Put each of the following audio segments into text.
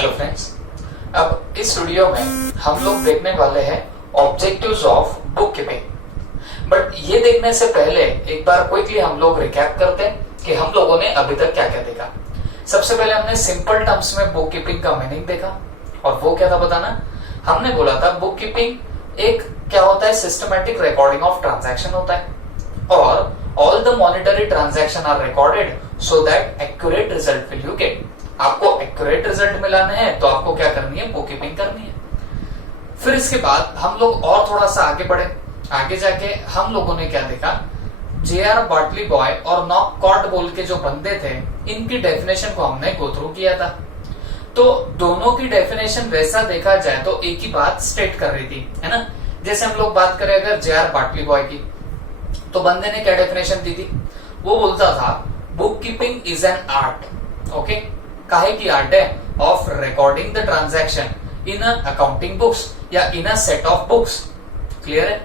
Hello friends, अब इस video में हम लोग देखने वाले हैं objectives of book keeping. But ये देखने से पहले एक बार क्विकली हम लोग रिकैप करते हैं कि हम लोगों ने अभी तक क्या क्या देखा। सबसे पहले हमने सिंपल टर्म्स में बुक कीपिंग का मीनिंग देखा और वो क्या था बताना। हमने बोला था बुक कीपिंग एक क्या होता है, सिस्टमैटिक रिकॉर्डिंग ऑफ ट्रांजैक्शन होता है और all the monetary transaction are recorded so that accurate result will you get. आपको एक्यूरेट रिजल्ट मिलाने हैं तो आपको क्या करनी है, बुक कीपिंग करनी है। फिर इसके बाद हम लोग और थोड़ा सा आगे बढ़े। आगे जाके हम लोगों ने क्या देखा, J.R. बार्टली बॉय और नॉक कॉट बोल के जो बंदे थे, इनकी डेफिनेशन को हमने गो थ्रू किया था। तो दोनों की डेफिनेशन वैसा देखा जाए तो एक ही बात स्टेट कर रही थी, है ना। जैसे हम लोग बात करें अगर J.R. बार्टली बॉय की, तो बंदे ने क्या डेफिनेशन दी थी, वो बोलता था book keeping is an art. Okay, काहे की आर्ट है, of recording the transaction in accounting books या in a set of books. Clear है।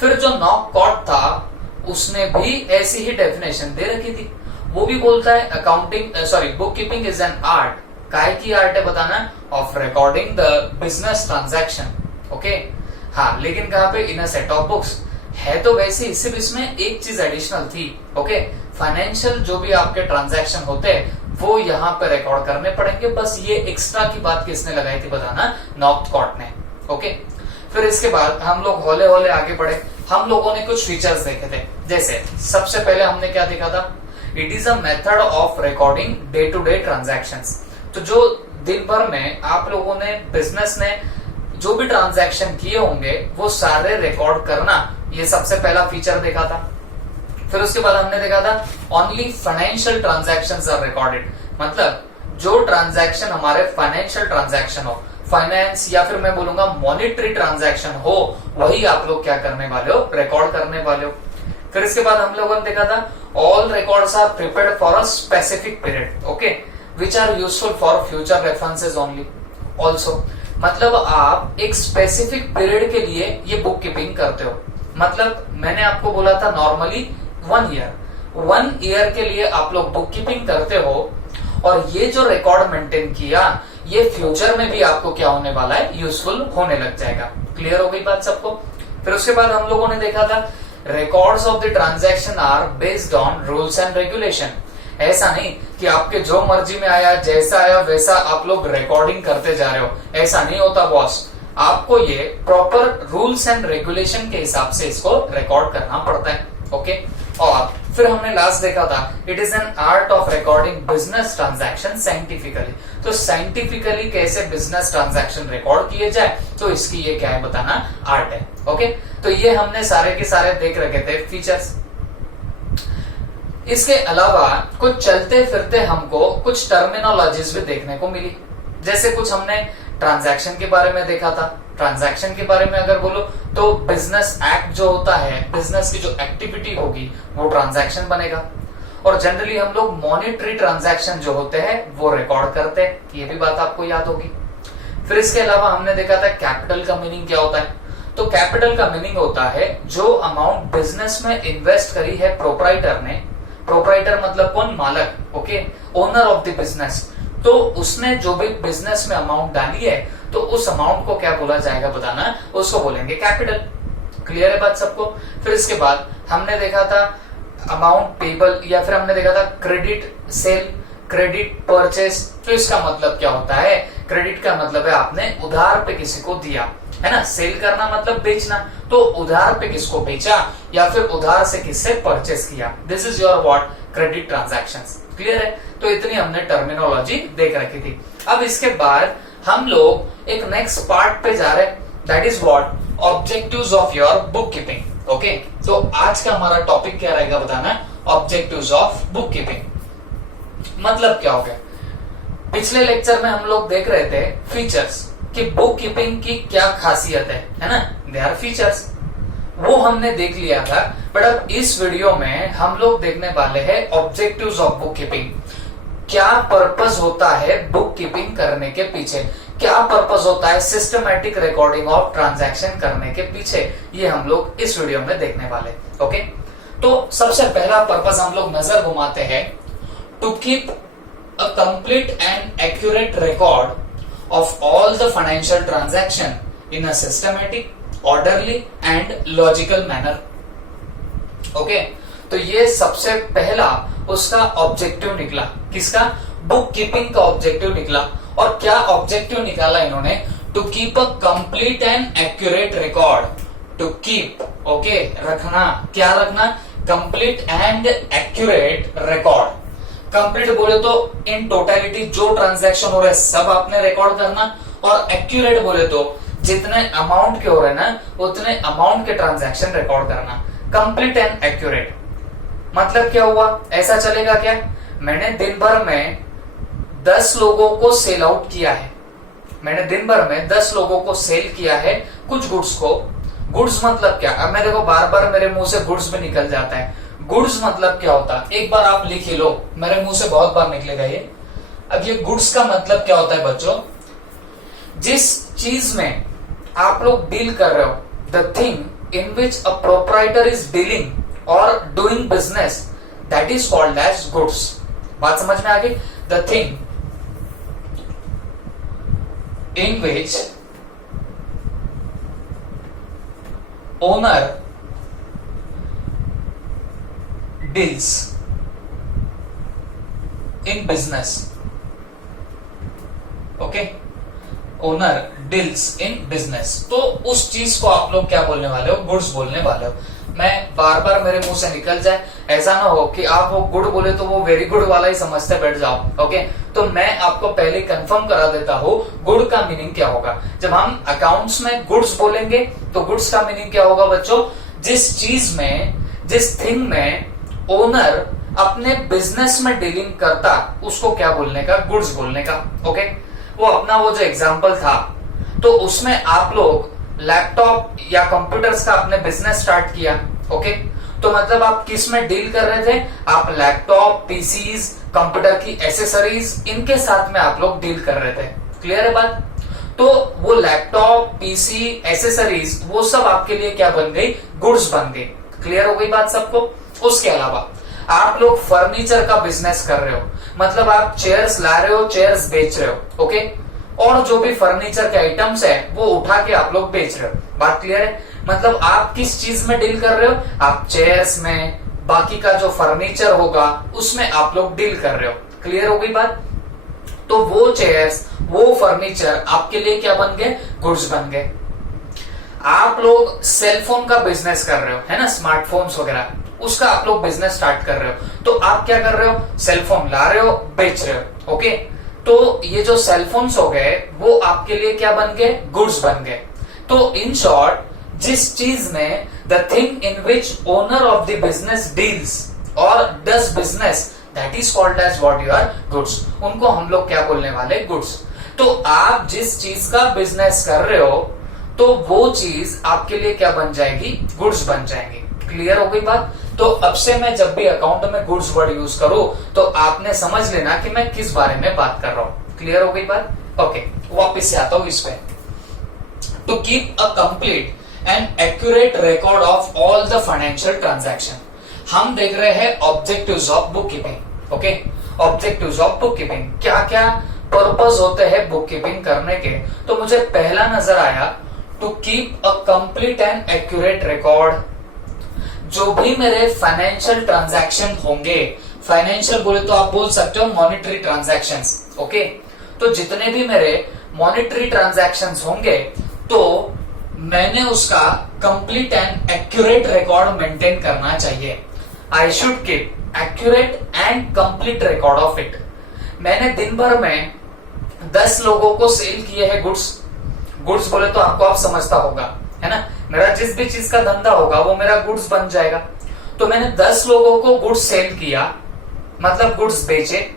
फिर जो नॉक कॉट था उसने भी ऐसी ही डेफिनेशन दे रखी थी। वो भी बोलता है accounting book keeping is an art. काहे की आर्ट है बताना, of recording the business transaction. Okay, हाँ, लेकिन कहां पे, इन अ सेट ऑफ बुक्स है। तो वैसे सिर्फ इसमें एक चीज एडिशनल थी। ओके, फाइनेंशियल जो भी आपके ट्रांजैक्शन होते हैं वो यहाँ पे रिकॉर्ड करने पड़ेंगे। बस ये एक्स्ट्रा की बात किसने लगाई थी बताना, नॉक कॉट ने। ओके, फिर इसके बाद हम लोग होले होले आगे बढ़े। हम लोगों ने कुछ फीचर्स देखे थे। जैसे सबसे पहले हमने क्या देखा था, it is a method of recording day to day transactions. तो जो दिन भर में आप लोगों ने, बिजनेस ने जो भी ट्रांजैक्शन किए होंगे वो सारे रिकॉर्ड करना, ये सबसे पहला फीचर देखा था। फिर उसके बाद हमने देखा था only financial transactions are recorded. मतलब जो ट्रांजैक्शन हमारे फाइनेंशियल ट्रांजैक्शन हो, फाइनेंस या फिर मैं बोलूंगा मॉनिटरी ट्रांजैक्शन हो, वही आप लोग क्या करने वाले हो, रिकॉर्ड करने वाले हो। फिर इसके बाद हम लोगों ने देखा था all records are prepared for a specific period, okay, which are useful for future references only also. मतलब आप एक स्पेसिफिक पीरियड के लिए ये बुक कीपिंग करते हो। मतलब मैंने आपको बोला था नॉर्मली 1 ईयर के लिए आप लोग बुक कीपिंग करते हो और ये जो रिकॉर्ड मेंटेन किया ये फ्यूचर में भी आपको क्या होने वाला है, यूजफुल होने लग जाएगा। क्लियर हो गई बात सबको। फिर उसके बाद हम लोगों ने देखा था records of the transaction are based on rules and regulation. ऐसा नहीं कि आपके जो मर्जी में आया, जैसा आया वैसा आप लोग रिकॉर्डिंग करते जा रहे हो, ऐसा नहीं होता बॉस। आपको ये प्रॉपर रूल्स एंड रेगुलेशन के हिसाब से इसको रिकॉर्ड करना पड़ता है। ओके, और फिर हमने लास्ट देखा था it is an art of recording business transaction scientifically. तो साइंटिफिकली कैसे बिजनेस ट्रांजैक्शन रिकॉर्ड किए जाए, तो इसकी ये क्या है बताना, आर्ट है। ओके, तो ये हमने सारे के सारे देख रखे थे फीचर्स। इसके अलावा कुछ चलते फिरते हमको कुछ टर्मिनोलॉजीज भी देखने को मिली। जैसे कुछ हमने ट्रांजैक्शन के बारे में देखा था। ट्रांजैक्शन के बारे में अगर बोलो तो बिजनेस एक्ट जो होता है, बिजनेस की जो एक्टिविटी होगी वो ट्रांजैक्शन बनेगा। और जनरली हम लोग मॉनिटरी ट्रांजैक्शन जो होते हैं वो रिकॉर्ड करते हैं, ये भी बात आपको याद होगी। फिर इसके अलावा हमने देखा था कैपिटल का मीनिंग क्या होता है। तो कैपिटल का मीनिंग होता है जो अमाउंट बिजनेस में इन्वेस्ट करी है प्रोप्राइटर ने। प्रोप्राइटर मतलब कौन, मालक, okay, owner of the business. तो उसने जो भी बिजनेस में अमाउंट डाली है तो उस अमाउंट को क्या बोला जाएगा बताना, उसको बोलेंगे कैपिटल। क्लियर है बात सबको। फिर इसके बाद हमने देखा था अमाउंट पेबल, या फिर हमने देखा था क्रेडिट सेल, क्रेडिट परचेस। तो इसका मतलब क्या होता है, क्रेडिट का मतलब है आपने उधार पे किसी को दिया, है ना। सेल करना मतलब बेचना, तो उधार पे किसको बेचा या फिर उधार से किससे परचेस किया, this is your what, credit transactions. Clear है। तो इतनी हमने टर्मिनोलॉजी देख रखी थी। अब इसके बाद हम लोग एक नेक्स्ट पार्ट पे जा रहे हैं, that is what, objectives of your book keeping. Okay, तो आज का हमारा टॉपिक क्या रहेगा बताना, ऑब्जेक्टिव्स ऑफ बुक कीपिंग। मतलब क्या हो गया, पिछले लेक्चर में हम लोग देख रहे थे फीचर्स कि बुक कीपिंग की क्या खासियत है ना, दे आर फीचर्स, वो हमने देख लिया था। बट अब इस वीडियो में हम लोग देखने वाले हैं ऑब्जेक्टिव्स ऑफ बुक कीपिंग। क्या पर्पस होता है बुक कीपिंग करने के पीछे, क्या पर्पस होता है सिस्टमैटिक रिकॉर्डिंग ऑफ ट्रांजैक्शन करने के पीछे, ये हम लोग इस वीडियो में देखने वाले। ओके, तो सबसे पहला पर्पस हम लोग नजर घुमाते हैं, to keep a complete and accurate record of all the financial transaction in a systematic, orderly and logical manner. Okay तो ये सबसे पहला उसका ऑब्जेक्टिव निकला, किसका? बुक कीपिंग का ऑब्जेक्टिव निकला। और क्या ऑब्जेक्टिव निकाला इन्होंने? To keep a complete and accurate record. To keep, okay, रखना, क्या रखना? Complete and accurate record. Complete बोले तो इन टोटलिटी जो ट्रांजैक्शन हो रहे हैं सब आपने रिकॉर्ड करना, और एक्यूरेट बोले तो जितने अमाउंट के हो रहे हैं ना उतने अमाउंट के ट्रांजैक्शन रिकॉर्ड करना। कंप्लीट एंड एक्यूरेट मतलब क्या हुआ? ऐसा चलेगा क्या? मैंने दिन भर में 10 लोगों को सेल आउट किया है, मैंने दिन भर में 10 लोगों को सेल किया है कुछ गुड्स को। गुड्स मतलब क्या? अब मैं देखो बार बार मेरे मुंह से गुड्स भी निकल जाता है। गुड्स मतलब क्या होता है? एक बार आप लिख ही लो, मेरे मुंह से बहुत बार निकलेगा ये। अब ये गुड्स का मतलब क्या होता है बच्चों? जिस चीज में आप लोग डील कर रहे हो, the thing in which a proprietor is dealing और doing business, that is called as goods. बात समझ में आ गई? The thing in which owner deals in business, okay, owner deals in business। तो उस चीज को आप लोग क्या बोलने वाले हो? गुड्स बोलने वाले हो। मैं बार बार मेरे मुंह से निकल जाए, ऐसा ना हो कि आप वो गुड बोले तो वो वेरी गुड वाला ही समझते बैठ जाओ। ओके, तो मैं आपको पहले कंफर्म करा देता हूँ गुड का मीनिंग क्या होगा। जब हम अकाउंट्स में गुड्स बोलेंगे तो गुड्स का मीनिंग क्या होगा बच्चों? जिस चीज में, जिस थिंग में ओनर अपने बिजनेस में डीलिंग करता, उसको क्या बोलने का? गुड्स बोलने का। ओके, वो अपना वो जो एग्जाम्पल था, तो उसमें आप लोग लैपटॉप या कंप्यूटर्स का आपने बिजनेस स्टार्ट किया। ओके, तो मतलब आप किस में डील कर रहे थे? आप लैपटॉप, पीसीज, कंप्यूटर की एसेसरीज, इनके साथ में आप लोग डील कर रहे थे। क्लियर है बात? तो वो लैपटॉप, पीसी, एसेसरीज, वो सब आपके लिए क्या बन गई? गुड्स बन गई। क्लियर हो गई बात सबको? उसके अलावा आप लोग फर्नीचर का बिजनेस कर रहे हो, मतलब आप चेयर्स ला रहे हो, चेयर्स बेच रहे हो। ओके, और जो भी फर्नीचर के आइटम्स है वो उठा के आप लोग बेच रहे हो। बात क्लियर है? मतलब आप किस चीज में डील कर रहे हो? आप चेयर्स में, बाकी का जो फर्नीचर होगा उसमें आप लोग डील कर रहे हो। क्लियर हो गई बात? तो वो चेयर्स, वो फर्नीचर आपके लिए क्या बन गए? गुड्स बन गए। आप लोग सेलफोन का बिजनेस कर रहे हो, है ना, स्मार्टफोन्स वगैरह, उसका आप लोग बिजनेस स्टार्ट कर रहे हो, तो आप क्या कर रहे हो? सेलफोन ला रहे हो, बेच रहे हो। ओके, तो ये जो सेलफोन्स हो गए वो आपके लिए क्या बन गए? गुड्स बन गए। तो इन शॉर्ट, जिस चीज में the thing in which owner of the business deals और does business, that is called as what you are goods, उनको हम लोग क्या बोलने वाले? गुड्स। तो आप जिस चीज का बिजनेस कर रहे हो तो वो चीज आपके लिए क्या बन जाएगी? गुड्स बन जाएंगी। क्लियर हो गई बात? तो अब से मैं जब भी अकाउंट में गुड्स वर्ड यूज करूं तो आपने समझ लेना कि मैं किस बारे में बात कर रहा हूं। क्लियर हो गई बात? ओके, वापस से आता हूं इस पे। To keep a complete and accurate record of all the financial transaction. हम देख रहे हैं objectives of book keeping. Okay, objectives of book keeping, क्या क्या पर्पस होते हैं बुक कीपिंग करने के। तो मुझे पहला नजर आया to keep a complete and accurate record. जो भी मेरे फाइनेंशियल ट्रांजैक्शन होंगे, फाइनेंशियल बोले तो आप बोल सकते हो मॉनेटरी ट्रांजैक्शंस। ओके, तो जितने भी मेरे मॉनेटरी ट्रांजैक्शंस होंगे तो मैंने उसका complete and accurate record maintain करना चाहिए। I should keep accurate and complete record of it. मैंने दिन भर में 10 लोगों को सेल किए हैं गुड्स। गुड्स बोले तो आपको आप समझता होगा, है ना, मेरा जिस भी चीज का धंधा होगा वो मेरा गुड्स बन जाएगा। तो मैंने 10 लोगों को गुड्स सेल किया, मतलब गुड्स बेचे,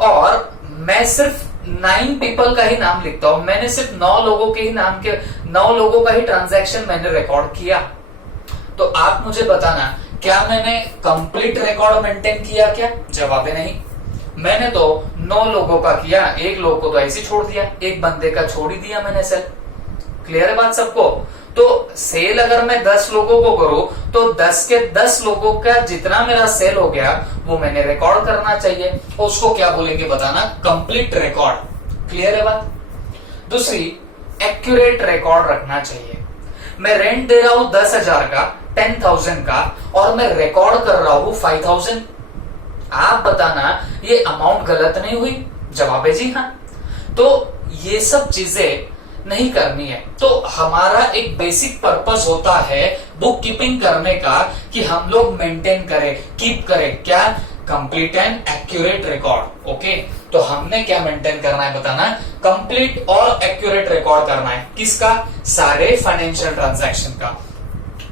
और मैं सिर्फ 9 पीपल का ही नाम लिखता हूं। मैंने सिर्फ 9 लोगों के ही नाम के 9 लोगों का ही ट्रांजैक्शन मैंने रिकॉर्ड किया। तो आप मुझे बताना, क्या मैंने कंप्लीट रिकॉर्ड मेंटेन किया? क्या जवाब है नहीं। मैंने तो 9 लोगों का किया, एक लोग को तो ऐसे छोड़ दिया, एक बंदे का छोड़ ही दिया मैंने सेल। क्लियर है बात सबको? तो सेल अगर मैं 10 लोगों को करूं तो 10 के 10 लोगों का जितना मेरा सेल हो गया वो मैंने रिकॉर्ड करना चाहिए। उसको क्या बोलेंगे बताना, कंप्लीट रिकॉर्ड। क्लियर है बात। दूसरी, एक्यूरेट रिकॉर्ड रखना चाहिए। मैं रेंट दे रहा हूं 10,000 का, 10,000 का, और मैं रिकॉर्ड कर रहा हूं 5,000। आप बताना ये अमाउंट गलत नहीं हुई? जवाब है जी हाँ। तो ये सब चीजें नहीं करनी है। तो हमारा एक बेसिक पर्पस होता है बुक कीपिंग करने का कि हम लोग मेंटेन करें, कीप करें क्या, complete and accurate record. Okay, तो हमने क्या मेंटेन करना है बताना, कंप्लीट और एक्यूरेट रिकॉर्ड करना है। किसका? सारे फाइनेंशियल ट्रांजैक्शन का।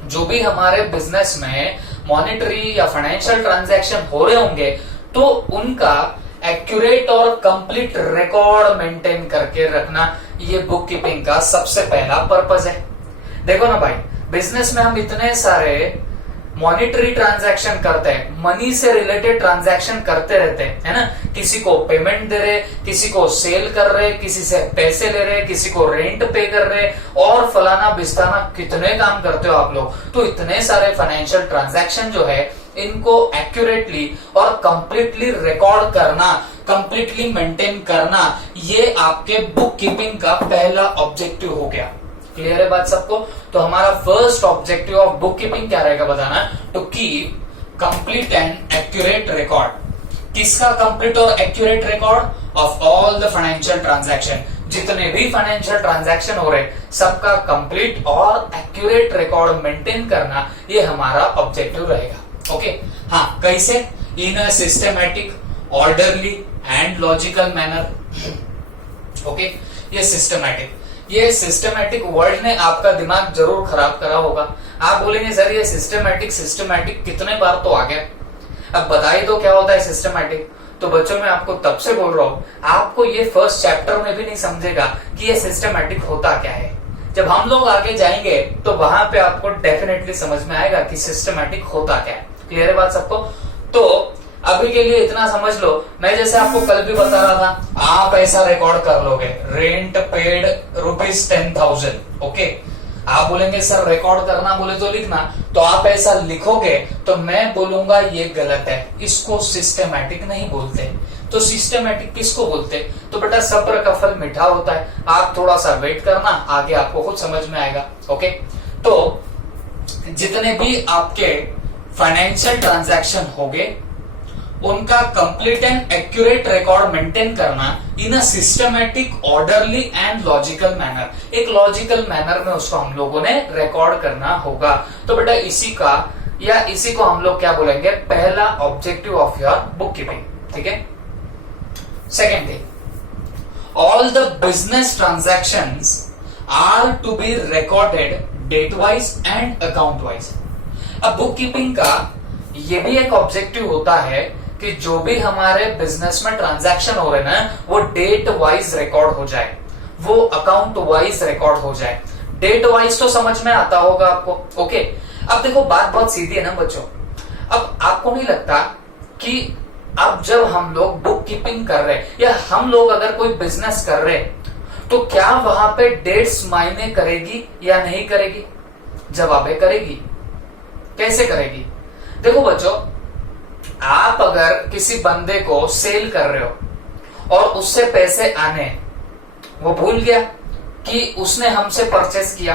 जो भी हमारे बिजनेस में मॉनेटरी या फाइनेंशियल ट्रांजैक्शन हो रहे होंगे तो उनका एक्यूरेट और कंप्लीट रिकॉर्ड मेंटेन करके रखना, ये बुक कीपिंग का सबसे पहला पर्पस है। देखो ना भाई, बिजनेस में हम इतने सारे मॉनेटरी ट्रांजैक्शन करते हैं, मनी से रिलेटेड ट्रांजैक्शन करते रहते हैं, है ना। किसी को पेमेंट दे रहे, किसी को सेल कर रहे, किसी से पैसे ले रहे, किसी को रेंट पे कर रहे, और फलाना बिस्ताना कितने काम करते हो आप लोग। तो इतने सारे फाइनेंशियल ट्रांजैक्शन जो है इनको एक्यूरेटली और कंप्लीटली रिकॉर्ड करना, कंप्लीटली मेंटेन करना, ये आपके बुक कीपिंग का पहला ऑब्जेक्टिव हो गया। क्लियर है बात सबको। तो हमारा first objective of book keeping क्या रहेगा बताना, to keep complete and accurate record. किसका कंप्लीट और accurate record? Of all the financial transaction. जितने भी फाइनेंशियल ट्रांजैक्शन हो रहे सबका कंप्लीट और एक्यूरेट रिकॉर्ड मेंटेन करना, ये हमारा ऑब्जेक्टिव रहेगा। ओके हाँ, कैसे? In a systematic, orderly and logical manner. Okay, ये सिस्टमैटिक वर्ड ने आपका दिमाग जरूर खराब करा होगा। आप बोलेंगे सर ये सिस्टमैटिक कितने बार तो आ गया, अब बताइए तो क्या होता है सिस्टमैटिक। तो बच्चों मैं आपको तब से बोल रहा हूं, आपको ये फर्स्ट चैप्टर में भी नहीं समझेगा कि ये सिस्टमैटिक होता क्या है। जब हम लोग आगे जाएंगे तो वहां पे आपको डेफिनेटली समझ में आएगा कि सिस्टमैटिक होता क्या है। क्लियर है बात सबको। तो अभी के लिए इतना समझ लो, मैं जैसे आपको कल भी बता रहा था, आप ऐसा रिकॉर्ड कर लोगे, रेंट पेड ₹10,000। ओके, आप बोलेंगे सर रिकॉर्ड करना बोले तो लिखना, तो आप ऐसा लिखोगे तो मैं बोलूंगा ये गलत है, इसको सिस्टमैटिक नहीं बोलते। तो सिस्टमैटिक किसको बोलते? तो बेटा सब्र का फल मीठा होता है, आप थोड़ा सा वेट करना, आगे आपको खुद समझ में आएगा। ओके, तो जितने भी आपके फाइनेंशियल ट्रांजैक्शन होंगे उनका complete and accurate record maintain करना in a systematic, orderly and logical manner. एक लॉजिकल मैनर में उसको हम लोगों ने रिकॉर्ड करना होगा। तो बेटा इसी को हम लोग क्या बोलेंगे, पहला objective of your book keeping. ठीक है। Second thing, all the business transactions are to be recorded date wise and account wise. अब बुक कीपिंग का ये भी एक ऑब्जेक्टिव होता है कि जो भी हमारे बिजनेस में ट्रांजैक्शन हो रहे ना वो डेट वाइज रिकॉर्ड हो जाए, वो अकाउंट वाइज रिकॉर्ड हो जाए। डेट वाइज तो समझ में आता होगा आपको। ओके, अब देखो बात बहुत सीधी है ना बच्चों। अब आपको नहीं लगता कि अब जब हम लोग बुक कीपिंग कर रहे या हम लोग अगर कोई बिजनेस कर रहे तो क्या वहां पे डेट्स मायने करेगी या नहीं करेगी? जवाब है करेगी। कैसे करेगी? देखो बच्चों, आप अगर किसी बंदे को सेल कर रहे हो और उससे पैसे आने, वो भूल गया कि उसने हमसे परचेस किया,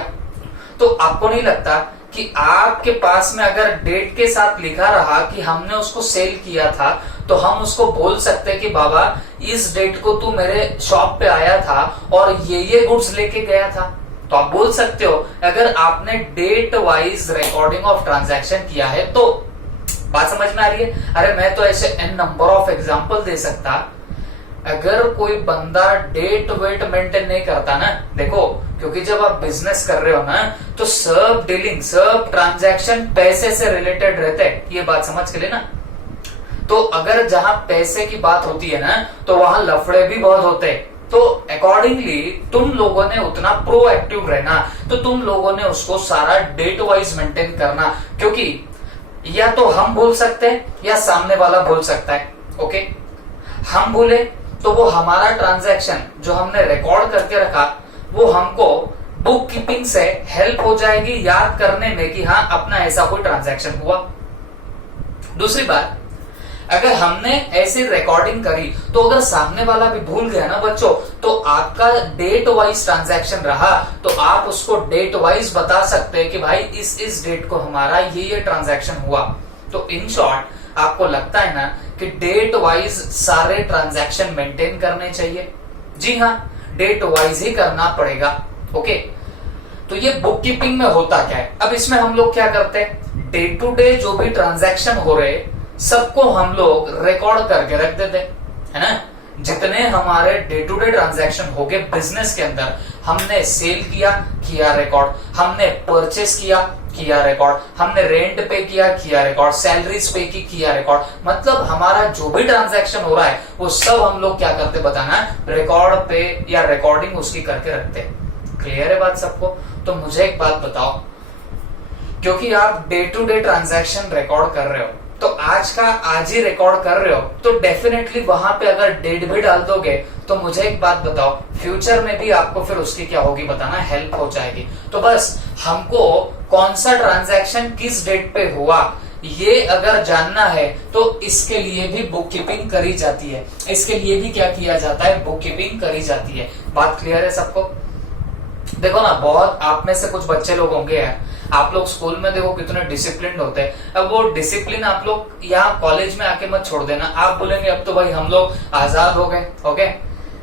तो आपको नहीं लगता कि आपके पास में अगर डेट के साथ लिखा रहा कि हमने उसको सेल किया था तो हम उसको बोल सकते कि बाबा इस डेट को तू मेरे शॉप पे आया था और ये गुड्स लेके गया था। तो आप बोल सकते हो अगर आपने date wise recording of transaction किया है तो। बात समझ में आ रही है? अरे मैं तो ऐसे n नंबर ऑफ एग्जांपल दे सकता। अगर कोई बंदा डेट वेट मेंटेन नहीं करता ना, देखो क्योंकि जब आप बिजनेस कर रहे हो ना तो सब डीलिंग, सब ट्रांजैक्शन पैसे से रिलेटेड रहते हैं, ये बात समझ के लेना। तो अगर जहां पैसे की बात होती है ना तो वहां लफड़े भी बहुत होते हैं। तो अकॉर्डिंगली तुम लोगों ने उतना प्रोएक्टिव रहना, तो तुम लोगों ने उसको सारा डेट वाइज मेंटेन करना, क्योंकि या तो हम भूल सकते हैं या सामने वाला भूल सकता है। ओके, हम भूले तो वो हमारा ट्रांजैक्शन जो हमने रिकॉर्ड करके रखा वो हमको बुक कीपिंग से हेल्प हो जाएगी याद करने में कि हाँ अपना ऐसा कोई ट्रांजैक्शन हुआ। दूसरी बात, अगर हमने ऐसी रिकॉर्डिंग करी तो अगर सामने वाला भी भूल गया ना बच्चों, तो आपका डेट वाइज ट्रांजैक्शन रहा तो आप उसको डेट वाइज बता सकते हैं कि भाई इस डेट को हमारा ये ट्रांजैक्शन हुआ। तो इन शॉर्ट आपको लगता है ना कि डेट वाइज सारे ट्रांजैक्शन मेंटेन करने चाहिए? जी हाँ, डेट वाइज ही करना पड़ेगा। ओके, तो ये बुक कीपिंग में होता क्या है? अब इसमें हम लोग क्या करते हैं, डे टू डे जो भी ट्रांजैक्शन हो रहे सबको हम लोग रिकॉर्ड करके रख देते है ना। जितने हमारे डे टू डे ट्रांजैक्शन हो गए बिजनेस के अंदर, हमने सेल किया रिकॉर्ड, हमने परचेस किया रिकॉर्ड, हमने रेंट पे किया रिकॉर्ड, सैलरीज पे किया रिकॉर्ड, मतलब हमारा जो भी ट्रांजैक्शन हो रहा है वो सब हम लोग क्या करते बताना, रिकॉर्ड पे या रिकॉर्डिंग उसकी करके रखते। क्लियर है बात सबको? तो मुझे एक बात बताओ, क्योंकि आप day to day transaction record कर रहे हो तो आज का आज ही रिकॉर्ड कर रहे हो, तो डेफिनेटली वहां पे अगर डेट भी डाल दोगे तो मुझे एक बात बताओ, फ्यूचर में भी आपको फिर उसकी क्या होगी बताना, हेल्प हो जाएगी। तो बस हमको कौन सा ट्रांजैक्शन किस डेट पे हुआ ये अगर जानना है तो इसके लिए भी बुक कीपिंग करी जाती है, इसके लिए भी क्या किया जाता है, बुक कीपिंग करी जाती है। बात क्लियर है सबको? देखो ना, बहुत आप में से कुछ बच्चे लोग होंगे, आप लोग स्कूल में देखो कितने डिसिप्लिन होते हैं। अब वो डिसिप्लिन आप लोग यहाँ कॉलेज में आके मत छोड़ देना। आप बोलेंगे अब तो भाई हम लोग आजाद हो गए। ओके,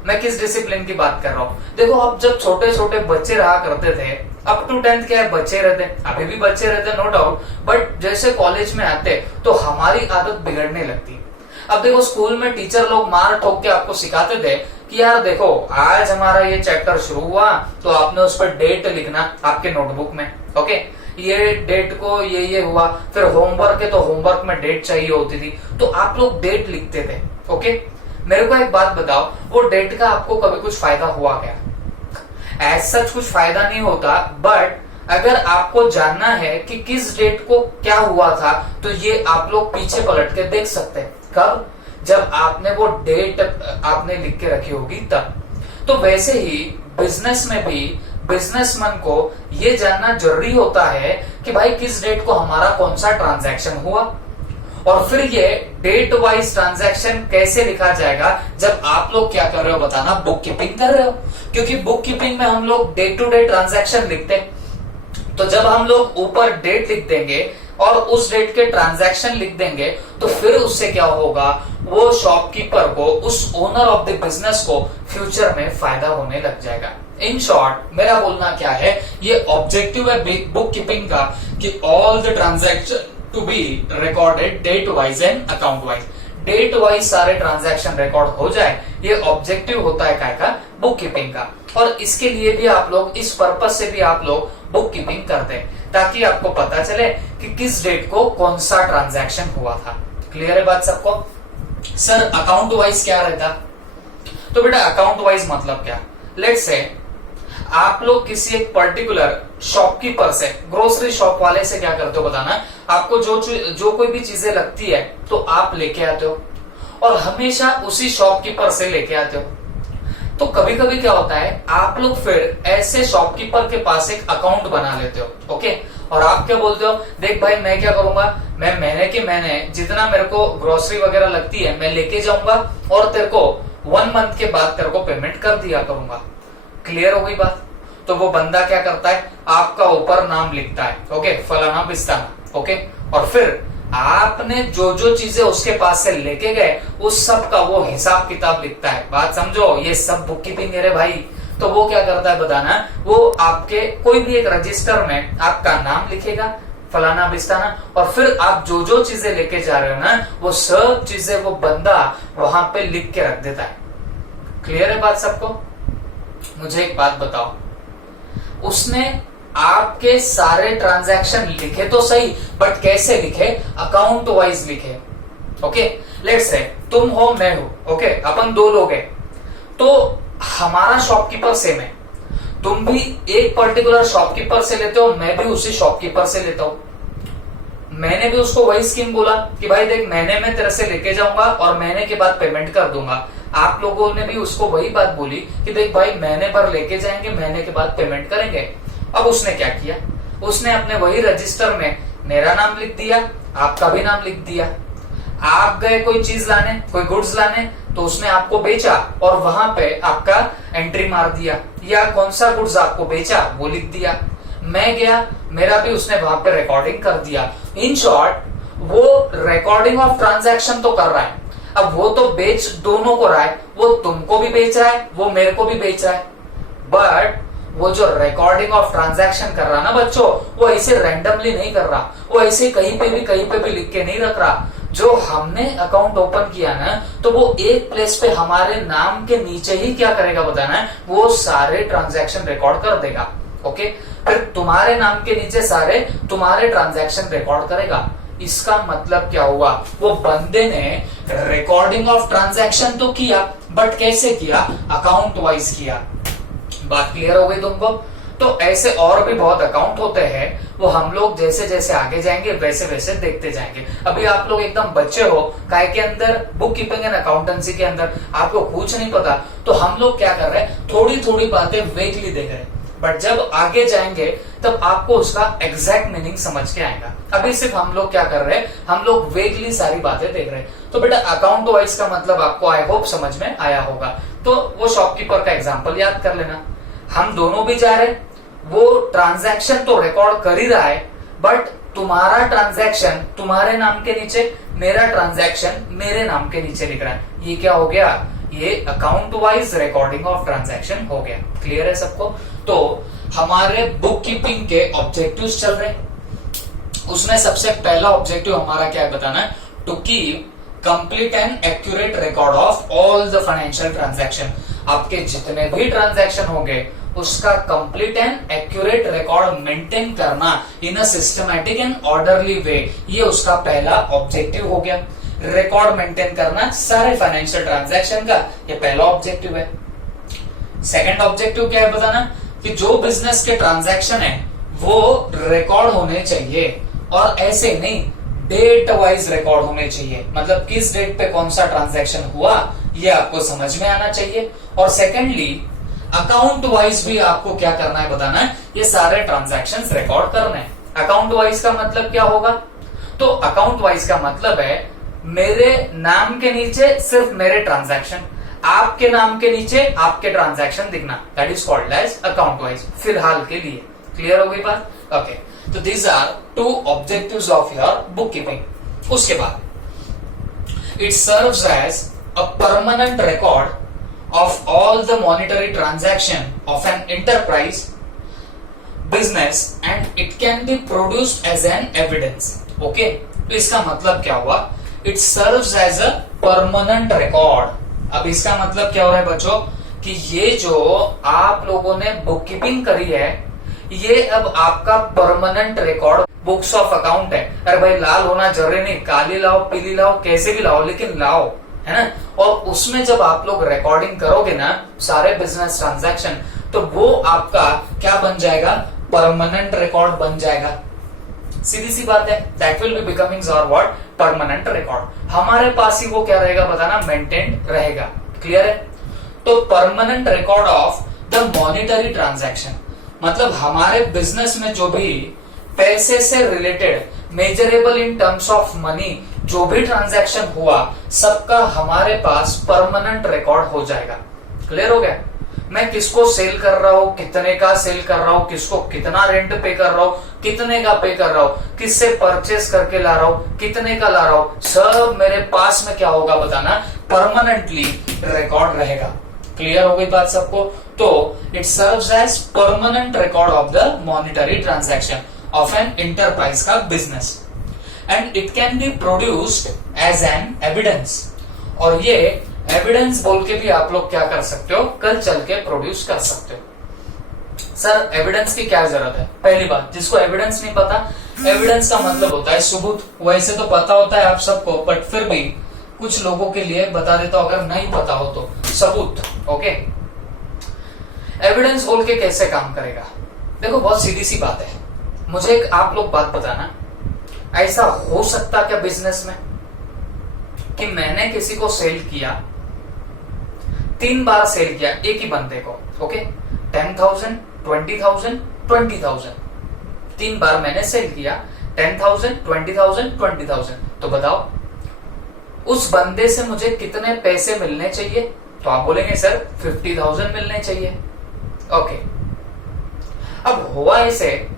मैं किस डिसिप्लिन की बात कर रहा हूँ? देखो, अब जब छोटे छोटे बच्चे रहा करते थे, अप टू 10th क्या है, बच्चे रहते, अभी भी बच्चे रहते नो डाउट, बट जैसे कॉलेज में आते तो हमारी आदत बिगड़ने लगती। अब देखो, स्कूल में टीचर लोग मार ठोक के आपको सिखाते थे कि यार देखो आज हमारा ये चैप्टर शुरू हुआ तो आपने उस पर डेट लिखना आपके नोटबुक में। ओके, ये डेट को ये हुआ, फिर होमवर्क है तो होमवर्क में डेट चाहिए होती थी, तो आप लोग डेट लिखते थे। ओके, मेरे को एक बात बताओ, वो डेट का आपको कभी कुछ फायदा हुआ क्या? एज सच कुछ फायदा नहीं होता, बट अगर आपको जानना है कि किस डेट को क्या हुआ था तो ये आप लोग पीछे पलट के देख सकते हैं। कब? जब आपने वो डेट आपने लिख के रखी होगी तब। तो वैसे ही बिजनेस में भी बिजनेसमैन को ये जानना जरूरी होता है कि भाई किस डेट को हमारा कौन सा ट्रांजैक्शन हुआ, और फिर ये डेट वाइज ट्रांजैक्शन कैसे लिखा जाएगा जब आप लोग क्या कर रहे हो बताना, बुक कीपिंग कर रहे हो। क्योंकि बुक कीपिंग में हम लोग डे टू डे ट्रांजैक्शन लिखते हैं, तो जब हम लोग ऊपर डेट लिख देंगे और उस डेट के ट्रांजैक्शन लिख देंगे तो फिर उससे क्या होगा, वो शॉपकीपर को, उस ओनर ऑफ द बिजनेस को फ्यूचर में फायदा होने लग जाएगा। इन शॉर्ट मेरा बोलना क्या है, ये ऑब्जेक्टिव है बुक कीपिंग का कि all the transaction to be recorded date wise and account wise. Date wise सारे ट्रांजैक्शन रिकॉर्ड हो जाए, ये ऑब्जेक्टिव होता है काय का, बुक कीपिंग का। और इसके लिए भी आप लोग, इस पर्पस से भी आप लोग बुक कीपिंग करते हैं ताकि आपको पता चले कि किस डेट को कौन सा ट्रांजैक्शन हुआ था। क्लियर है बात सबको? सर अकाउंट वाइज क्या रहता? तो बेटा अकाउंट वाइज मतलब क्या, लेट्स से आप लोग किसी एक पर्टिकुलर शॉपकीपर से, ग्रोसरी शॉप वाले से क्या करते हो बताना, आपको जो कोई भी चीजें लगती है तो आप लेके आते हो और हमेशा उसी शॉपकीपर से लेके आते हो। तो कभी कभी क्या होता है, आप लोग फिर ऐसे शॉपकीपर के पास एक अकाउंट बना लेते हो। ओके, और आप क्या बोलते हो, देख भाई मैं क्या करूंगा, मैं महीने जितना मेरे को ग्रोसरी वगैरह लगती है मैं लेके जाऊंगा और तेरे को 1 मंथ के बाद तेरे को पेमेंट कर दिया करूंगा। क्लियर हो गई बात? तो वो बंदा क्या करता है, आपका ऊपर नाम लिखता है, ओके, फलाना बिस्ताना, ओके, और फिर आपने जो चीजें उसके पास से लेके गए उस सब का वो हिसाब किताब लिखता है। बात समझो, ये सब बुक कीपिंग है रे भाई। तो वो क्या करता है बताना, वो आपके कोई भी एक रजिस्टर में आपका नाम लिखेगा, फलाना बिस्ताना, और फिर आप जो चीजें लेके जा रहे हो ना, वो सब चीजें वो बंदा वहां पे लिख के रख देता है। क्लियर है बात सबको? मुझे एक बात बताओ, उसने आपके सारे ट्रांजैक्शन लिखे तो सही, बट कैसे लिखे, अकाउंट वाइज लिखे। ओके, लेट्स से तुम हो मैं हूं, ओके, अपन 2 लोग हैं, तो हमारा शॉपकीपर सेम है, तुम भी एक पर्टिकुलर शॉपकीपर से लेते हो, मैं भी उसी शॉपकीपर से लेता हूं। मैंने भी उसको वही स्कीम बोला कि भाई देख महीने में तेरे से लेके जाऊंगा और महीने के बाद पेमेंट कर दूंगा। आप लोगों ने भी उसको वही बात बोली कि देख भाई महीने पर लेके जाएंगे, महीने के बाद पेमेंट करेंगे। अब उसने क्या किया, उसने अपने वही रजिस्टर में मेरा नाम लिख दिया, आपका भी नाम लिख दिया। आप गए कोई चीज लाने, कोई गुड्स लाने, तो उसने आपको बेचा और वहां पे आपका एंट्री मार दिया, या कौन सा गुड्स आपको बेचा वो लिख दिया। मैं गया, मेरा भी उसने वहां पे रिकॉर्डिंग कर दिया। इन शॉर्ट वो रिकॉर्डिंग ऑफ ट्रांजैक्शन तो कर रहा है। अब वो तो बेच दोनों को रहा है, वो तुमको भी बेच रहा है, वो मेरे को भी बेच रहा है, बट वो जो रिकॉर्डिंग ऑफ ट्रांजैक्शन कर रहा ना बच्चों, वो ऐसे रैंडमली नहीं कर रहा, वो ऐसे कहीं पे भी लिख के नहीं रख रहा। जो हमने अकाउंट ओपन किया ना, तो वो एक प्लेस पे हमारे नाम के नीचे ही क्या करेगा बताना है, वो सारे ट्रांजैक्शन रिकॉर्ड कर देगा। ओके, फिर तुम्हारे नाम के नीचे सारे तुम्हारे ट्रांजैक्शन रिकॉर्ड करेगा। इसका मतलब क्या हुआ, वो बंदे ने रिकॉर्डिंग ऑफ ट्रांजैक्शन तो किया, बट कैसे किया, अकाउंट वाइज किया। बात क्लियर हो गई तुमको? तो ऐसे और भी बहुत अकाउंट होते हैं, वो हम लोग जैसे जैसे आगे जाएंगे वैसे वैसे देखते जाएंगे। अभी आप लोग एकदम बच्चे हो, काय के अंदर, बुक कीपिंग एंड अकाउंटेंसी के अंदर आपको कुछ नहीं पता, तो हम लोग क्या कर रहे हैं, थोड़ी थोड़ी बातें वेगली देख रहे हैं, बट जब आगे जाएंगे तब आपको उसका एग्जैक्ट मीनिंग समझ के आएगा। अभी सिर्फ हम लोग क्या कर रहे हैं, हम लोग वेगली सारी बातें देख रहे हैं। तो बेटा अकाउंट वाइज का मतलब आपको आई होप समझ में आया होगा। तो वो शॉपकीपर का एग्जांपल याद कर लेना, हम दोनों भी जा रहे हैं, वो ट्रांजैक्शन तो रिकॉर्ड कर ही रहा है, बट तुम्हारा ट्रांजैक्शन तुम्हारे नाम के नीचे, मेरा ट्रांजैक्शन मेरे नाम के नीचे लिख रहा है। ये क्या हो गया, ये account wise recording of transaction हो गया। क्लियर है सबको? तो हमारे बुक कीपिंग के ऑब्जेक्टिव्स चल रहे, उसमें सबसे पहला ऑब्जेक्टिव हमारा क्या है बताना है, to keep complete and accurate record of all the financial transaction. आपके जितने भी ट्रांजैक्शन होंगे उसका complete and accurate record maintain करना in a systematic and orderly way, ये उसका पहला ऑब्जेक्टिव हो गया। रिकॉर्ड मेंटेन करना सारे फाइनेंशियल ट्रांजैक्शन का, ये पहला ऑब्जेक्टिव है। सेकंड ऑब्जेक्टिव क्या है बताना, कि जो बिजनेस के ट्रांजैक्शन है वो रिकॉर्ड होने चाहिए, और ऐसे नहीं, डेट वाइज रिकॉर्ड होने चाहिए। मतलब किस डेट पे कौन सा ट्रांजैक्शन हुआ ये आपको समझ में आना चाहिए। और सेकेंडली अकाउंट वाइज भी आपको क्या करना है बताना है, ये सारे ट्रांजैक्शंस रिकॉर्ड करने हैं। अकाउंट वाइज का मतलब क्या होगा, तो अकाउंट वाइज का मतलब है मेरे नाम के नीचे सिर्फ मेरे ट्रांजैक्शन, आपके नाम के नीचे आपके ट्रांजैक्शन दिखना, that is called as account wise, फिलहाल के लिए। क्लियर हो गई बात? ओके, तो these are two objectives of your book keeping. उसके बाद it serves as a permanent record of all the monetary transaction of an enterprise business and it can be produced as an evidence. Okay, तो इसका मतलब क्या हुआ, it serves as a permanent record। अब इसका मतलब क्या हो रहा है बच्चों, कि ये जो आप लोगों ने बुक कीपिंग करी है, ये अब आपका permanent record books of account है। अरे भाई लाल होना जरूरी नहीं, काली लाओ, पीली लाओ, कैसे भी लाओ, लेकिन लाओ, है ना। और उसमें जब आप लोग रिकॉर्डिंग करोगे ना सारे बिजनेस ट्रांजैक्शन, तो वो आपका क्या बन जाएगा, परमानेंट रिकॉर्ड बन जाएगा। सीधी सी बात है, दैट विल बी बिकमिंग और व्हाट, परमानेंट रिकॉर्ड। हमारे पास ही वो क्या रहेगा बताना, मेंटेन रहेगा। क्लियर है? तो permanent record of the monetary transaction, मतलब हमारे बिजनेस में जो भी पैसे से related measurable in terms of money जो भी ट्रांजैक्शन हुआ, सबका हमारे पास परमानेंट रिकॉर्ड हो जाएगा। क्लियर हो गया? मैं किसको सेल कर रहा हूं, कितने का सेल कर रहा हूं, किसको कितना रेंट पे कर रहा हूं, कितने का पे कर रहा हूं, किससे परचेस करके ला रहा हूं, कितने का ला रहा हूं, सब मेरे पास में क्या होगा बताना, परमानेंटली रिकॉर्ड रहेगा। क्लियर हो गई बात सबको? तो it serves as permanent record of the monetary transaction of an enterprise का business, and it can be produced as an evidence. और ये एविडेंस बोल के भी आप लोग क्या कर सकते हो, कल चल के प्रोड्यूस कर सकते हो। सर एविडेंस की क्या जरूरत है? पहली बात, जिसको एविडेंस नहीं पता, एविडेंस का मतलब होता है सबूत। वैसे तो पता होता है आप सबको, बट फिर भी कुछ लोगों के लिए बता देता हूं अगर नहीं पता हो तो, सबूत। ओके, एविडेंस बोल के कैसे काम करेगा? देखो बहुत सीधी सी बात है, मुझे एक आप लोग बात बताना, ऐसा हो सकता क्या बिजनेस में कि मैंने किसी को सेल किया, 3 बार सेल किया एक ही बंदे को, ओके, 10,000, 20,000, 20,000, 3 बार मैंने सेल किया, 10,000, 20,000, 20,000। तो बताओ उस बंदे से मुझे कितने पैसे मिलने चाहिए? तो आप बोलेंगे सर 50,000 मिलने चाहिए, ओके। अब हुआ ऐसे,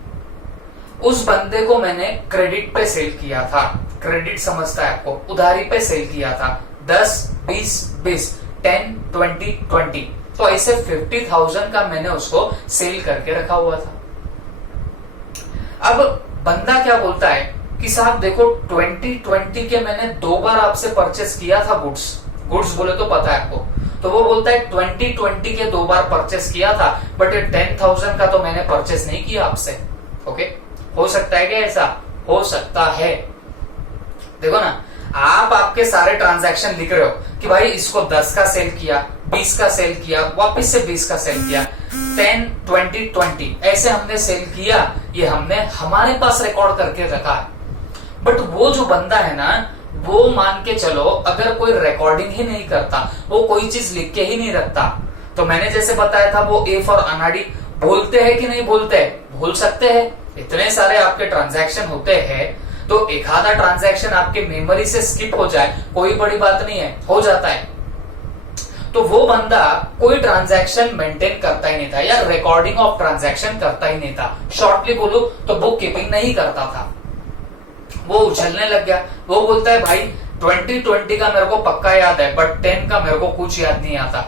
उस बंदे को मैंने क्रेडिट पे सेल किया था, क्रेडिट समझता है आपको, उधारी पे सेल किया था, 10, 20, 20, 10, 20, 20। तो ऐसे 50,000 का मैंने उसको सेल करके रखा हुआ था। अब बंदा क्या बोलता है कि साहब देखो 2020 के मैंने 2 बार आपसे परचेस किया था गुड्स बोले तो पता है आपको। तो वो बोलता है 2020 के 2 बार परचेस किया था, बट 10,000 का तो मैंने परचेस नहीं किया आपसे, ओके। हो सकता है क्या ऐसा? हो सकता है। देखो ना, आप आपके सारे ट्रांजैक्शन लिख रहे हो कि भाई इसको 10 का सेल किया, 20 का सेल किया, वापस से 20 का सेल किया, 10, 20, 20 ऐसे हमने सेल किया, ये हमने हमारे पास रिकॉर्ड करके रखा है। बट वो जो बंदा है ना, वो मान के चलो अगर कोई रिकॉर्डिंग ही नहीं करता, वो कोई चीज लिख के ही नहीं रखता, तो मैंने जैसे बताया था वो ए फॉर अनाड़ी बोलते हैं कि नहीं बोलते हैं? बोल सकते हैं। इतने सारे आपके ट्रांजैक्शन होते हैं, तो एक आधा ट्रांजैक्शन आपके मेमोरी से स्किप हो जाए, कोई बड़ी बात नहीं है, हो जाता है। तो वो बंदा कोई ट्रांजैक्शन मेंटेन करता ही नहीं था, या रिकॉर्डिंग ऑफ ट्रांजैक्शन करता ही नहीं था। शॉर्टली बोलूं तो बुक कीपिंग नहीं करता था। वो उछलने लग गया, वो बोलता है भाई 2020 का मेरे को पक्का याद है, बट 10 का मेरे को कुछ याद नहीं आता।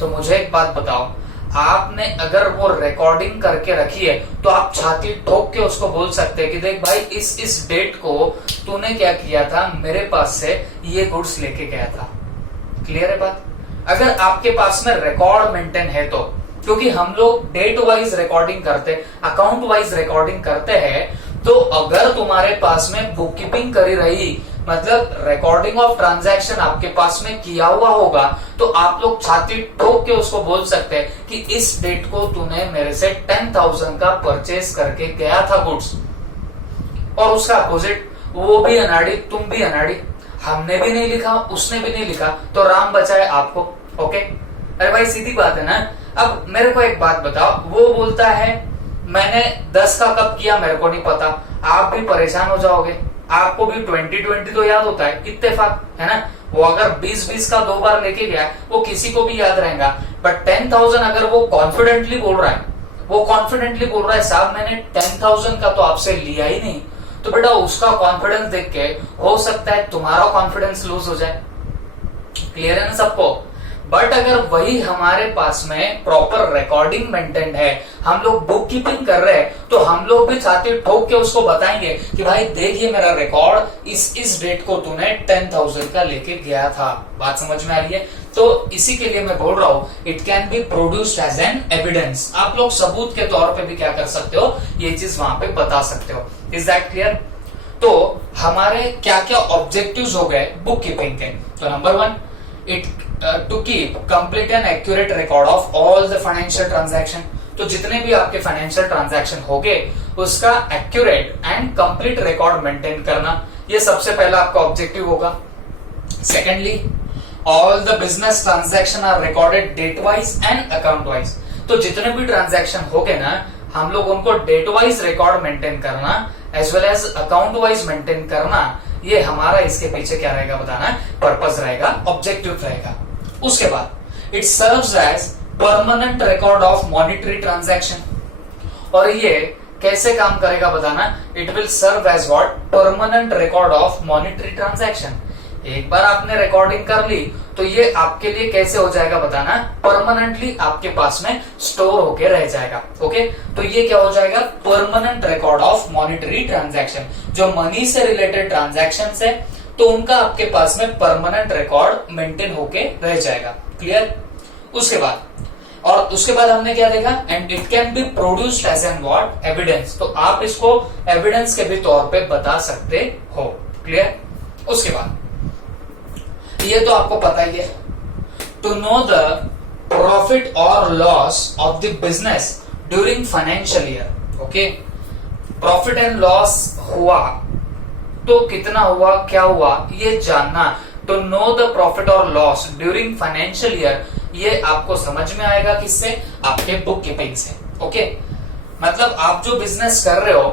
तो मुझे एक बात बताओ, आपने अगर वो रिकॉर्डिंग करके रखी है तो आप छाती ठोक के उसको बोल सकते हैं कि देख भाई इस डेट को तूने क्या किया था, मेरे पास से ये गुड्स लेके गया था। क्लियर है बात? अगर आपके पास में रिकॉर्ड मेंटेन है तो, क्योंकि हम लोग डेट वाइज रिकॉर्डिंग करते, अकाउंट वाइज रिकॉर्डिंग करते हैं, तो अगर तुम्हारे पास में बुक कीपिंग करी रही, मतलब रिकॉर्डिंग ऑफ ट्रांजैक्शन आपके पास में किया हुआ होगा, तो आप लोग छाती ठोक के उसको बोल सकते हैं कि इस डेट को तूने मेरे से 10,000 का परचेस करके गया था गुड्स। और उसका अपोजिट, वो भी अनाड़ी, तुम भी अनाड़ी, हमने भी नहीं लिखा, उसने भी नहीं लिखा, तो राम बचाए आपको, ओके। अरे भाई सीधी बात है ना। अब मेरे को एक बात बताओ, वो बोलता है मैंने 10 का कब किया मेरे को नहीं पता, आप भी परेशान हो जाओगे। आपको भी 2020 तो याद होता है, इत्तेफाक है ना। वो अगर 20-20 का 2 बार लेके गया, वो किसी को भी याद रहेगा। बट 10,000 अगर वो कॉन्फिडेंटली बोल रहा है, वो कॉन्फिडेंटली बोल रहा है साहब मैंने 10,000 का तो आपसे लिया ही नहीं, तो बेटा उसका कॉन्फिडेंस देख के हो सकता है तुम्हारा कॉन्फिडेंस लूज हो जाए। क्लियर है ना सबको? बट अगर वही हमारे पास में प्रॉपर रिकॉर्डिंग मेंटेन्ड है, हम लोग बुक कीपिंग कर रहे हैं, तो हम लोग भी छाती ठोक के उसको बताएंगे कि भाई देखिए मेरा रिकॉर्ड, इस डेट को तूने 10,000 का लेके गया था। बात समझ में आ रही है? तो इसी के लिए मैं बोल रहा हूं, it can be produced as an evidence. आप लोग सबूत के तौर पे भी क्या कर सकते हो, ये चीज वहां पे बता सकते हो। Is that clear? तो हमारे क्या क्या ऑब्जेक्टिव्स हो गए बुक कीपिंग के? तो number 1, it to keep complete and accurate record of all the financial transaction. तो जितने भी आपके फाइनेंशियल ट्रांजैक्शन होंगे, उसका accurate and complete record maintain करना, ये सबसे पहला आपका ऑब्जेक्टिव होगा। Secondly, all the business transaction are recorded date wise and account wise. तो जितने भी ट्रांजैक्शन हो गए ना, हम लोग उनको डेट वाइज रिकॉर्ड मेंटेन करना as well as account wise maintain करना, ये हमारा इसके पीछे क्या रहेगा बताना, पर्पस रहेगा, ऑब्जेक्टिव रहेगा। उसके बाद it serves as permanent record of monetary transaction. और ये कैसे काम करेगा बताना, it will serve as what, permanent record of monetary transaction. एक बार आपने रिकॉर्डिंग कर ली तो ये आपके लिए कैसे हो जाएगा बताना, परमानेंटली आपके पास में स्टोर होके रह जाएगा। ओके, तो ये क्या हो जाएगा, permanent record of monetary transaction. जो मनी से रिलेटेड ट्रांजैक्शन है तो उनका आपके पास में परमानेंट रिकॉर्ड मेंटेन होके रह जाएगा। क्लियर? उसके बाद हमने क्या देखा, and it can be produced as an what, evidence. तो आप इसको एविडेंस के भी तौर पे बता सकते हो। क्लियर? उसके बाद ये तो आपको पता ही है, टू नो द प्रॉफिट और loss of the business during financial year. Okay, profit and loss हुआ तो कितना हुआ, क्या हुआ, ये जानना। टू नो द प्रॉफिट और लॉस ड्यूरिंग फाइनेंशियल ईयर ये आपको समझ में आएगा किससे? आपके बुक कीपिंग से। ओके, मतलब आप जो बिजनेस कर रहे हो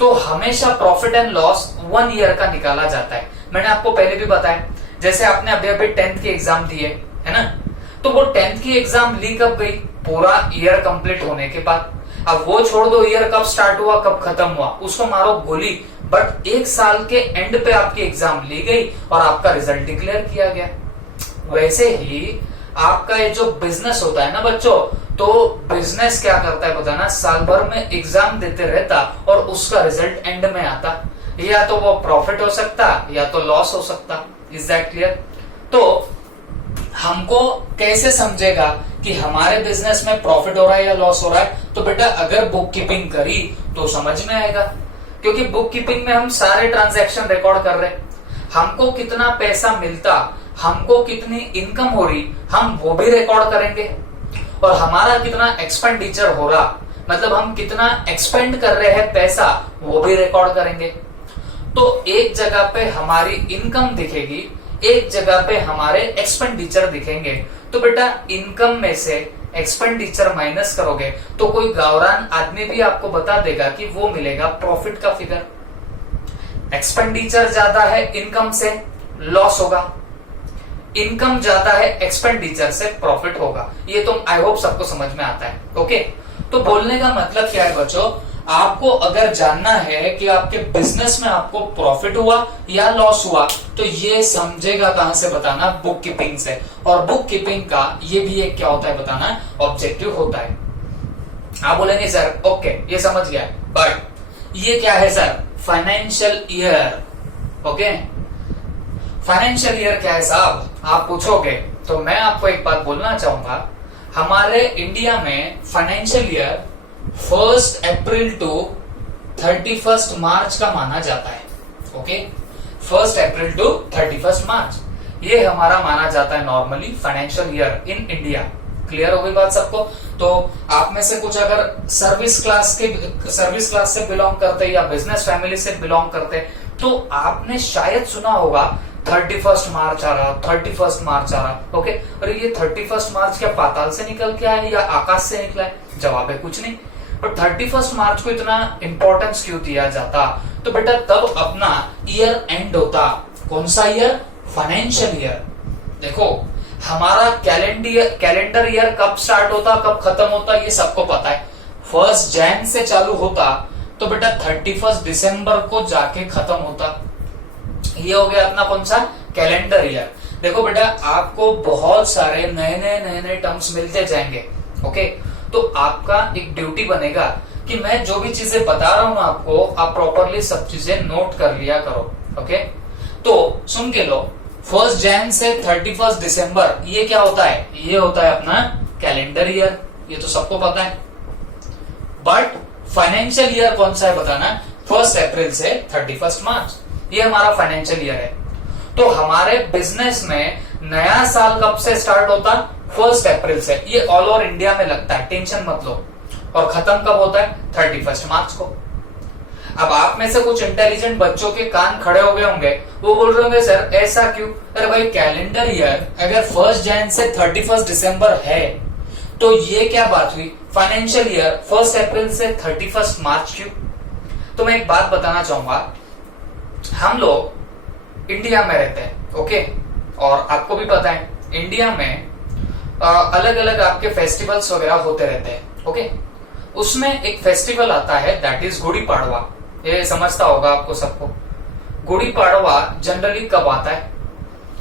तो हमेशा प्रॉफिट एंड लॉस 1 ईयर का निकाला जाता है। मैंने आपको पहले भी बताया, जैसे आपने अभी अभी 10th की एग्जाम दी है ना, तो वो 10th की एग्जाम ली कब गई? पूरा ईयर कंप्लीट होने के बाद। अब वो छोड़ दो ईयर कब स्टार्ट हुआ कब खत्म हुआ, उसको मारो गोली, बट 1 साल के एंड पे आपकी एग्जाम ली गई और आपका रिजल्ट डिक्लेयर किया गया। वैसे ही आपका ये जो बिजनेस होता है ना बच्चों, तो बिजनेस क्या करता है पता ना, साल भर में एग्जाम देते रहता और उसका रिजल्ट एंड में आता। या तो वो प्रॉफिट हो सकता या तो लॉस हो सकता। Is that clear? तो हमको कैसे समझेगा कि हमारे बिजनेस में प्रॉफिट हो रहा है या लॉस हो रहा है? तो बेटा अगर बुक कीपिंग करी तो समझ में आएगा, क्योंकि बुक कीपिंग में हम सारे ट्रांजैक्शन रिकॉर्ड कर रहे हैं। हमको कितना पैसा मिलता, हमको कितनी इनकम हो रही, हम वो भी रिकॉर्ड करेंगे, और हमारा कितना एक्सपेंडिचर हो रहा, मतलब हम कितना एक्सपेंड कर रहे हैं पैसा, वो भी रिकॉर्ड करेंगे। तो एक जगह पे हमारी इनकम दिखेगी, एक जगह पे हमारे एक्सपेंडिचर दिखेंगे। तो बेटा इनकम में से एक्सपेंडिचर माइनस करोगे तो कोई गावरान आदमी भी आपको बता देगा कि वो मिलेगा प्रॉफिट का फिगर। एक्सपेंडिचर ज्यादा है इनकम से, लॉस होगा। इनकम ज्यादा है एक्सपेंडिचर से, प्रॉफिट होगा। ये तो आई होप सबको समझ में आता है। ओके, तो बोलने का मतलब क्या है बच्चों, आपको अगर जानना है कि आपके बिजनेस में आपको प्रॉफिट हुआ या लॉस हुआ, तो ये समझेगा कहां से बताना? बुक कीपिंग से। और बुक कीपिंग का ये भी एक क्या होता है बताना? ऑब्जेक्टिव होता है। आप बोलेंगे सर ओके ये समझ गया, बट ये क्या है sir? Financial year. Okay, financial year क्या है साहब आप पूछोगे, तो मैं आपको एक बात बोलना चाहूंगा। हमारे इंडिया में फाइनेंशियल ईयर 1 अप्रैल टू 31 मार्च का माना जाता है। ओके, 1 अप्रैल टू 31 मार्च ये हमारा माना जाता है normally financial year in India. Clear हो गई बात सबको? तो आप में से कुछ अगर सर्विस क्लास से बिलोंग करते या बिजनेस फैमिली से बिलोंग करते, तो आपने शायद सुना होगा 31 मार्च आ रहा, 31 मार्च आ रहा। ओके, और ये 31 मार्च क्या पाताल से निकल के आया या आकाश से निकला है? जवाब है कुछ नहीं। पर 31 मार्च को इतना इंपॉर्टेंस क्यों दिया जाता? तो बेटा तब अपना ईयर एंड होता। कौन सा ईयर? Financial year. देखो हमारा कैलेंडर ईयर कब स्टार्ट होता कब खत्म होता ये सबको पता है। 1 जैन से चालू होता तो बेटा 31 दिसंबर को जाके खत्म होता। ये हो गया अपना कौन सा? Calendar year. देखो बेटा आपको बहुत सारे नए नए टर्म्स मिलते जाएंगे। ओके, तो आपका एक ड्यूटी बनेगा कि मैं जो भी चीजें बता रहा हूं ना आपको, आप प्रॉपरली सब चीजें नोट कर लिया करो। ओके, तो सुन के लो, 1 जैन से 31 दिसंबर ये क्या होता है? ये होता है अपना कैलेंडर ईयर। ये तो सबको पता है। बट फाइनेंशियल ईयर कौन सा है बताना? 1 अप्रैल से 31 मार्च ये हमारा फाइनेंशियल ईयर है। तो हमारे बिजनेस में नया साल कब से स्टार्ट होता? 1 अप्रैल से। ये ऑल ओवर इंडिया में लगता है, टेंशन मत लो। और खत्म कब होता है? 31 मार्च को। अब आप में से कुछ इंटेलिजेंट बच्चों के कान खड़े हो गए होंगे, वो बोल रहे होंगे सर ऐसा क्यों? अरे भाई कैलेंडर ईयर अगर 1 जैन से 31 दिसंबर है तो ये क्या बात हुई? फाइनेंशियल ईयर 1 अप्रैल से 31 मार्च क्यों? तो मैं एक बात बताना चाहूंगा, हम लोग इंडिया में रहते हैं। ओके, और आपको भी पता है इंडिया में अलग अलग आपके फेस्टिवल्स वगैरह होते रहते हैं। ओके, उसमें एक फेस्टिवल आता है दैट इज गुड़ी पाड़वा। ये समझता होगा आपको सबको। गुड़ी पाड़वा जनरली कब आता है?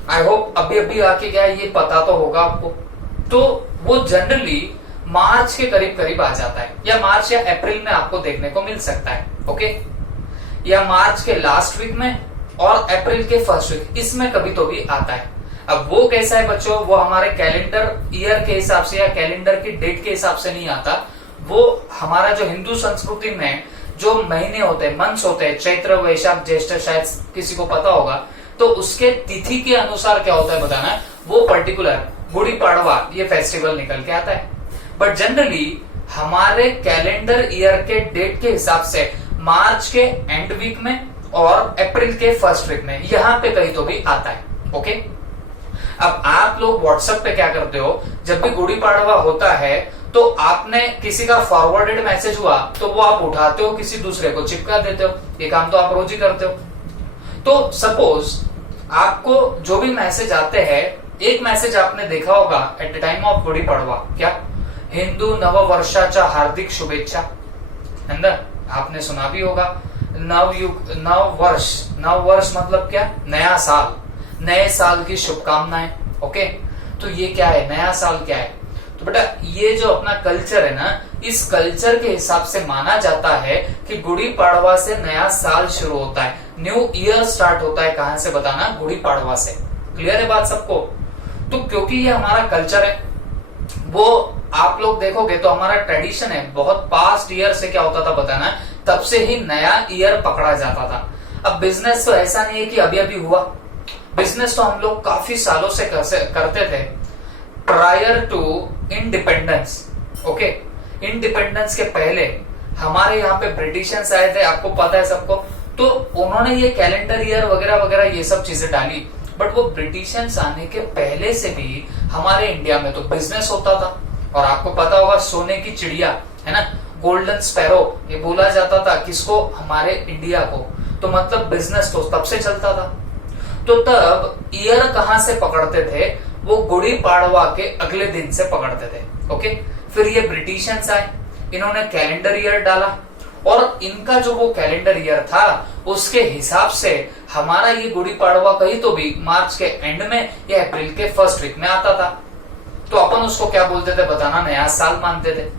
आई होप अभी अभी आके गया, ये पता तो होगा आपको। तो वो जनरली मार्च के करीब करीब आ जाता है, या मार्च या अप्रैल में आपको देखने को मिल सकता है। ओके, या मार्च के लास्ट वीक में और अप्रैल के फर्स्ट वीक, इसमें कभी तो भी आता है। अब वो कैसा है बच्चों? वो हमारे कैलेंडर ईयर के हिसाब से या कैलेंडर की डेट के हिसाब से नहीं आता। वो हमारा जो हिंदू संस्कृति में जो महीने होते हैं, मंथ्स होते हैं, चैत्र वैशाख ज्येष्ठ, शायद किसी को पता होगा, तो उसके तिथि के अनुसार क्या होता है बताना, वो पर्टिकुलर गुड़ी पाड़वा ये फेस्टिवल निकल के आता है। बट जनरली हमारे कैलेंडर ईयर के डेट के हिसाब से मार्च के एंड वीक में और अप्रैल के फर्स्ट वीक में, यहां पे कहीं तो भी आता है। ओके, अब आप लोग व्हाट्सएप पे क्या करते हो, जब भी गुड़ी पड़वा होता है तो आपने किसी का फॉरवर्डेड मैसेज हुआ तो वो आप उठाते हो, किसी दूसरे को चिपका देते हो। ये काम तो आप रोज ही करते हो। तो सपोज आपको जो भी मैसेज आते हैं, एक मैसेज आपने देखा होगा at the time of Gudi Padwa, क्या हिंदू नव वर्षाचा हार्दिक शुभेच्छा, है ना? आपने सुना भी होगा। नव वर्ष मतलब क्या? नया साल, नए साल की शुभकामनाएं। ओके, तो ये क्या है? नया साल क्या है? तो बेटा ये जो अपना कल्चर है ना, इस कल्चर के हिसाब से माना जाता है कि गुड़ी पड़वा से नया साल शुरू होता है, न्यू ईयर स्टार्ट होता है। कहां से बताना? गुड़ी पड़वा से। क्लियर है बात सबको? तो क्योंकि ये हमारा कल्चर है, वो आप लोग देखोगे तो हमारा ट्रेडिशन है, बहुत पास्ट ईयर से क्या होता था बताना, तब से ही नया ईयर पकड़ा जाता था। अब बिजनेस तो ऐसा नहीं है कि अभी अभी हुआ, बिजनेस तो हम लोग काफी सालों से करते थे, prior to independence. Okay, independence के पहले हमारे यहाँ पे ब्रिटिशर्स आए थे, आपको पता है सबको, तो उन्होंने ये कैलेंडर ईयर वगैरह वगैरह ये सब चीजें डाली। बट वो ब्रिटिशर्स आने के पहले से भी हमारे इंडिया में तो बिजनेस होता था। और आपको पता होगा सोने की चिड़िया, है ना, गोल्डन स्पैरो, ये बोला जाता था किसको? हमारे इंडिया को। तो मतलब बिजनेस तो तब से चलता था। तो तब ईयर कहां से पकड़ते थे? वो गुड़ी पाड़वा के अगले दिन से पकड़ते थे। ओके, फिर ये ब्रिटिशर्स आए, इन्होंने कैलेंडर ईयर डाला, और इनका जो वो कैलेंडर ईयर था उसके हिसाब से हमारा ये गुड़ी पाड़वा कहीं तो भी मार्च के एंड में या अप्रैल के फर्स्ट वीक में आता था। तो अपन उसको क्या बोलते थे बताना? नया साल मानते थे।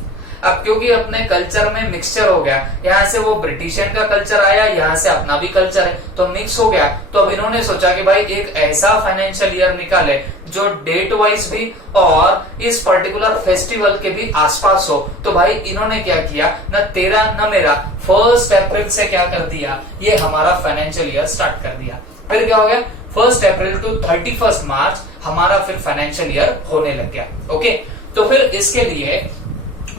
अब क्योंकि अपने कल्चर में मिक्सचर हो गया, यहाँ से वो ब्रिटिशियन का कल्चर आया, यहाँ से अपना भी कल्चर है, तो मिक्स हो गया। तो अब इन्होंने सोचा कि भाई एक ऐसा फाइनेंशियल ईयर निकाले जो डेट वाइज भी और इस पर्टिकुलर फेस्टिवल के भी आसपास हो। तो भाई इन्होंने क्या किया, न तेरा न मेरा 1 अप्रैल से क्या कर दिया, ये हमारा फाइनेंशियल ईयर स्टार्ट कर दिया। फिर क्या हो गया, 1 अप्रैल टू 31 मार्च हमारा फिर फाइनेंशियल ईयर होने लग गया। ओके, तो फिर इसके लिए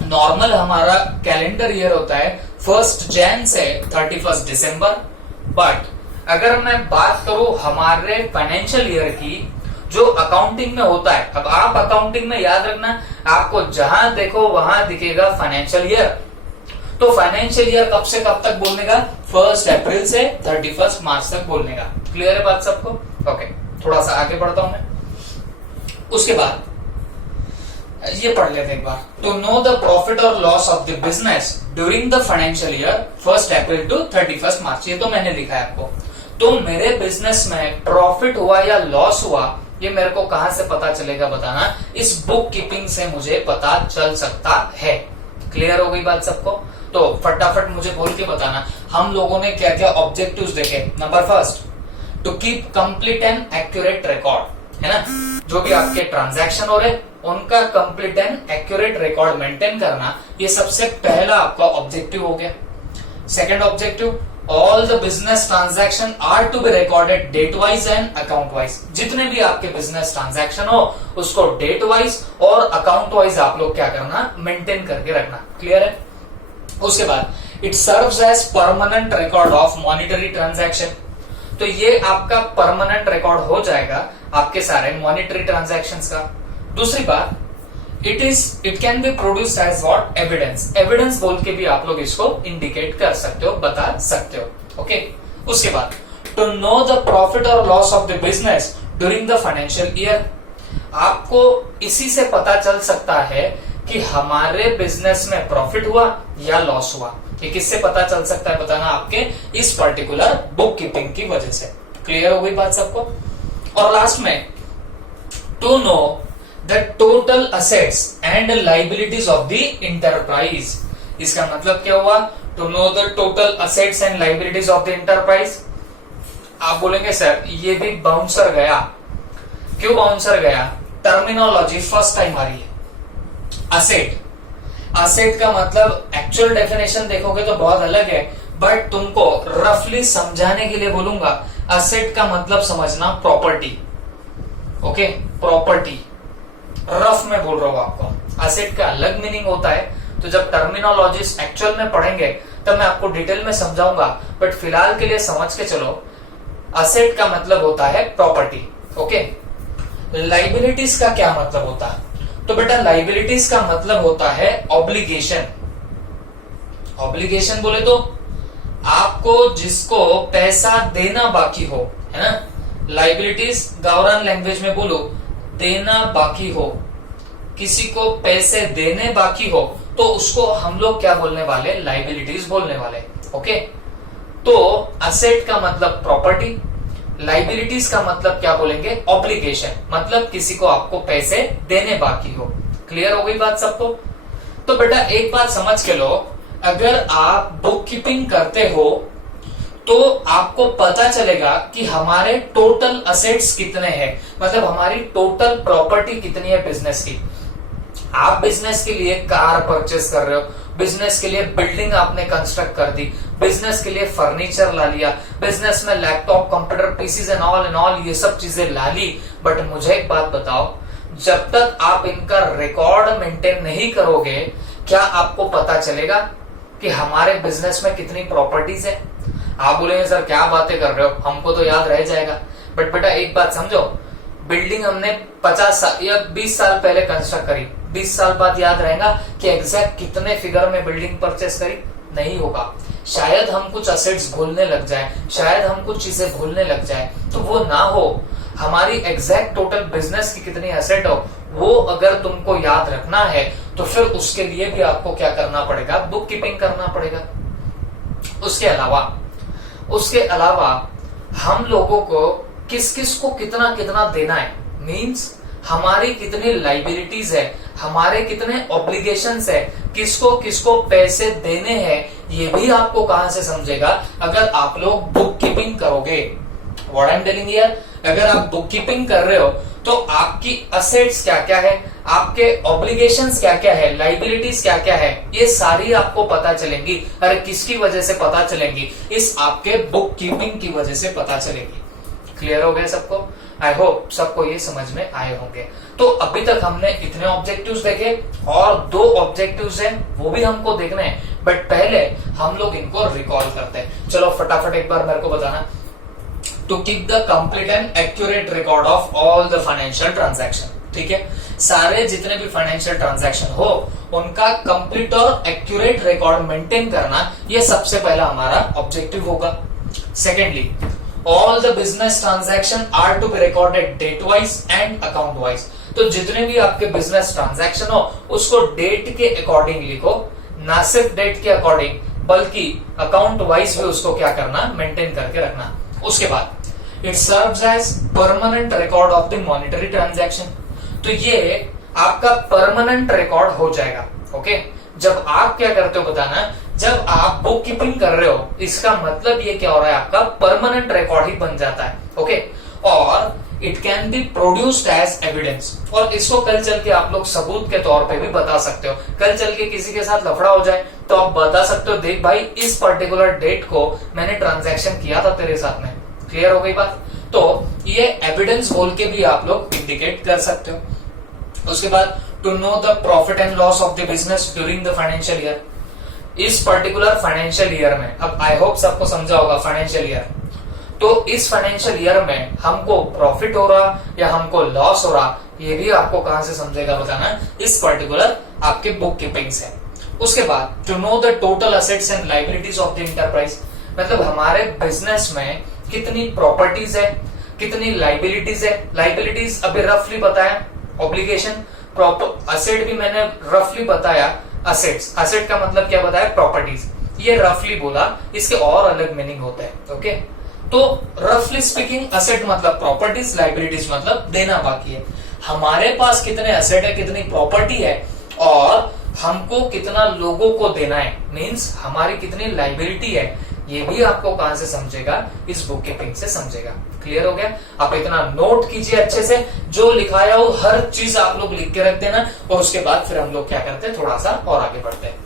नॉर्मल हमारा कैलेंडर ईयर होता है 1 जैन से 31 दिसंबर। बट अगर मैं बात करूं हमारे फाइनेंशियल ईयर की, जो अकाउंटिंग में होता है, अब आप अकाउंटिंग में याद रखना, आपको जहां देखो वहां दिखेगा फाइनेंशियल ईयर। तो फाइनेंशियल ईयर कब से कब तक बोलने का? 1 अप्रैल से 31 मार्च तक बोलने का। क्लियर है बात सबको? ओके, थोड़ा सा आगे बढ़ता हूं मैं। उसके बाद ये पढ़ लेते एक बार। टू नो द प्रॉफिट और loss of the business during the financial year 1 April to 31 March, ये तो मैंने लिखा है आपको। तो मेरे बिजनेस में प्रॉफिट हुआ या लॉस हुआ, ये मेरे को कहां से पता चलेगा बताना? इस बुक कीपिंग से मुझे पता चल सकता है। क्लियर हो गई बात सबको? तो फटाफट मुझे बोल के बताना, हम लोगों ने क्या क्या ऑब्जेक्टिव्स देखे। Number first, to keep complete and accurate record, है ना, जो भी आपके ट्रांजैक्शन हो रहे उनका complete and accurate record maintain करना, ये सबसे पहला आपका ऑब्जेक्टिव हो गया। Second objective, all the business transaction are to be recorded date wise and account wise. जितने भी आपके बिजनेस ट्रांजैक्शन हो उसको डेट वाइज और अकाउंट वाइज आप लोग क्या करना? मेंटेन करके रखना। क्लियर है? उसके बाद, it serves as permanent record of monetary transaction. तो ये आपका परमानेंट रिकॉर्ड हो जाएगा आपके सारे मॉनिटरी ट्रांजैक्शंस का। दूसरी बात, it can be produce as what? Evidence. Evidence बोल के भी आप लोग इसको इंडिकेट कर सकते हो, बता सकते हो। ओके, उसके बाद, टू नो द प्रॉफिट और loss of the business during the financial year. आपको इसी से पता चल सकता है कि हमारे बिजनेस में प्रॉफिट हुआ या लॉस हुआ। ये किससे पता चल सकता है बताना? आपके इस पर्टिकुलर बुक कीपिंग की वजह से। क्लियर हो गई बात सबको? और लास्ट में, to know the total assets and liabilities of the enterprise. इसका मतलब क्या हुआ? To know the total assets and liabilities of the enterprise. आप बोलेंगे सर ये भी बाउंसर गया, क्यों बाउंसर गया? टर्मिनोलॉजी फर्स्ट टाइम आ रही है। असेट का मतलब एक्चुअल डेफिनेशन देखोगे तो बहुत अलग है, बट तुमको रफली समझाने के लिए बोलूंगा, असेट का मतलब समझना प्रॉपर्टी। ओके, प्रॉपर्टी रफ में बोल रहा हूं आपको। असेट का अलग मीनिंग होता है, तो जब टर्मिनोलॉजीज एक्चुअल में पढ़ेंगे तब मैं आपको डिटेल में समझाऊंगा, बट फिलहाल के लिए समझ के चलो, असेट का मतलब होता है प्रॉपर्टी। ओके, लाइबिलिटीज का क्या मतलब होता है? तो बेटा लाइबिलिटीज का मतलब होता है ऑब्लिगेशन। ऑब्लिगेशन बोले तो आपको जिसको पैसा देना बाकी हो, है ना। लाइबिलिटीज गावरान लैंग्वेज में बोलो, देना बाकी हो, किसी को पैसे देने बाकी हो तो उसको हम लोग क्या बोलने वाले? लाइबिलिटीज बोलने वाले। ओके, तो असेट का मतलब प्रॉपर्टी, लाइबिलिटीज का मतलब क्या बोलेंगे? ऑब्लिगेशन, मतलब किसी को आपको पैसे देने बाकी हो। क्लियर हो गई बात सबको? तो बेटा एक बात समझ के लो, अगर आप बुक कीपिंग करते हो तो आपको पता चलेगा कि हमारे टोटल असेट्स कितने हैं, मतलब हमारी टोटल प्रॉपर्टी कितनी है बिजनेस की। आप बिजनेस के लिए कार परचेस कर रहे हो, बिजनेस के लिए बिल्डिंग आपने कंस्ट्रक्ट कर दी, बिजनेस के लिए फर्नीचर ला लिया, बिजनेस में laptop, computer, PCs and all ये सब चीजें ला ली। बट मुझे एक बात बताओ, जब तक आप इनका रिकॉर्ड मेंटेन नहीं करोगे, क्या आपको पता चलेगा कि हमारे बिजनेस में कितनी प्रॉपर्टीज है? आप बोलेंगे सर क्या बातें कर रहे हो, हमको तो याद रह जाएगा। बट बेटा एक बात समझो, बिल्डिंग हमने 50 साल या 20 साल पहले कंस्ट्रक्ट करी, 20 साल बाद याद रहेगा कि एग्जैक्ट कितने फिगर में बिल्डिंग परचेस करी? नहीं होगा। शायद हम कुछ असेट्स भूलने लग जाए, शायद हम कुछ चीजें भूलने लग जाए, तो वो ना हो। हमारी एग्जैक्ट टोटल बिजनेस की कितनी असेट हो वो अगर तुमको याद रखना है तो फिर उसके लिए भी आपको क्या करना पड़ेगा? बुक कीपिंग करना पड़ेगा। उसके अलावा हम लोगों को किस किस को कितना कितना देना है, मींस हमारी कितनी लाइबिलिटीज है, हमारे कितने ऑब्लिगेशंस है, किसको किसको पैसे देने हैं, ये भी आपको कहां से समझेगा? अगर आप लोग बुक कीपिंग करोगे। What I am telling here, अगर आप बुक कीपिंग कर रहे हो तो आपकी असेट्स क्या क्या है, आपके ऑब्लिगेशंस क्या क्या है, लाइबिलिटीज क्या क्या है, ये सारी आपको पता चलेंगी। अरे किसकी वजह से पता चलेंगी? इस आपके बुक कीपिंग की वजह से पता चलेगी। क्लियर हो गया सबको? आई होप सबको ये समझ में आए होंगे। तो अभी तक हमने इतने ऑब्जेक्टिव्स देखे और 2 ऑब्जेक्टिव्स हैं वो भी हमको देखने हैं, बट पहले हम लोग इनको रिकॉल करते हैं। चलो फटाफट एक बार मेरे को बताना। To keep the complete and accurate record of all the financial transaction. ठीक है, सारे जितने भी फाइनेंशियल ट्रांजैक्शन हो उनका कंप्लीट और एक्यूरेट रिकॉर्ड मेंटेन करना, ये सबसे पहला हमारा ऑब्जेक्टिव होगा। Secondly, all the business transaction are to be recorded date wise and account wise. तो जितने भी आपके बिजनेस ट्रांजैक्शन हो उसको डेट के अकॉर्डिंग लिखो, ना सिर्फ डेट के अकॉर्डिंग बल्कि अकाउंट वाइज भी उसको क्या करना? मेंटेन करके रखना। उसके बाद it serves as permanent record of the monetary transaction. तो ये आपका परमानेंट रिकॉर्ड हो जाएगा। ओके, जब आप क्या करते हो बताना, जब आप बुक कीपिंग कर रहे हो इसका मतलब ये क्या हो रहा है? आपका परमानेंट रिकॉर्ड ही बन जाता है। ओके, और it can be produced as evidence, और इसको कल चल के आप लोग सबूत के तौर पे भी बता सकते हो। कल चल के किसी के साथ लफड़ा हो जाए तो आप बता सकते हो, देख भाई इस पर्टिकुलर डेट को मैंने ट्रांजैक्शन किया था तेरे साथ में। क्लियर हो गई बात? तो ये एविडेंस बोल के भी आप लोग इंडिकेट कर सकते हो। उसके बाद to know the profit and loss of the business during the financial year. इस पर्टिकुलर फाइनेंशियल ईयर में, अब आई होप सबको समझा होगा फाइनेंशियल ईयर, तो इस फाइनेंशियल ईयर में हमको प्रॉफिट हो रहा या हमको लॉस हो रहा, ये भी आपको कहां से समझेगा बताना? इस पर्टिकुलर आपके बुक कीपिंग से। उसके बाद to know the total assets and liabilities of the enterprise, मतलब हमारे बिजनेस में कितनी प्रॉपर्टीज है, कितनी लाइबिलिटीज है। लाइबिलिटीज अभी रफली बताया, ऑब्लिगेशन, असेट भी मैंने रफली बताया। असेट का मतलब क्या बताया? प्रॉपर्टीज। ये रफली बोला, इसके और अलग मीनिंग होते हैं। ओके, तो रफली स्पीकिंग असेट मतलब प्रॉपर्टीज, लाइबिलिटीज मतलब देना बाकी है। हमारे पास कितने असेट है, कितनी प्रॉपर्टी है और हमको कितना लोगों को देना है, मींस हमारी कितनी लाइबिलिटी है, ये भी आपको कहां से समझेगा? इस बुक कीपिंग से समझेगा। क्लियर हो गया? आप इतना नोट कीजिए अच्छे से, जो लिखाया हो हर चीज आप लोग लिख के रख देना, और उसके बाद फिर हम लोग क्या करते हैं, थोड़ा सा और आगे बढ़ते हैं।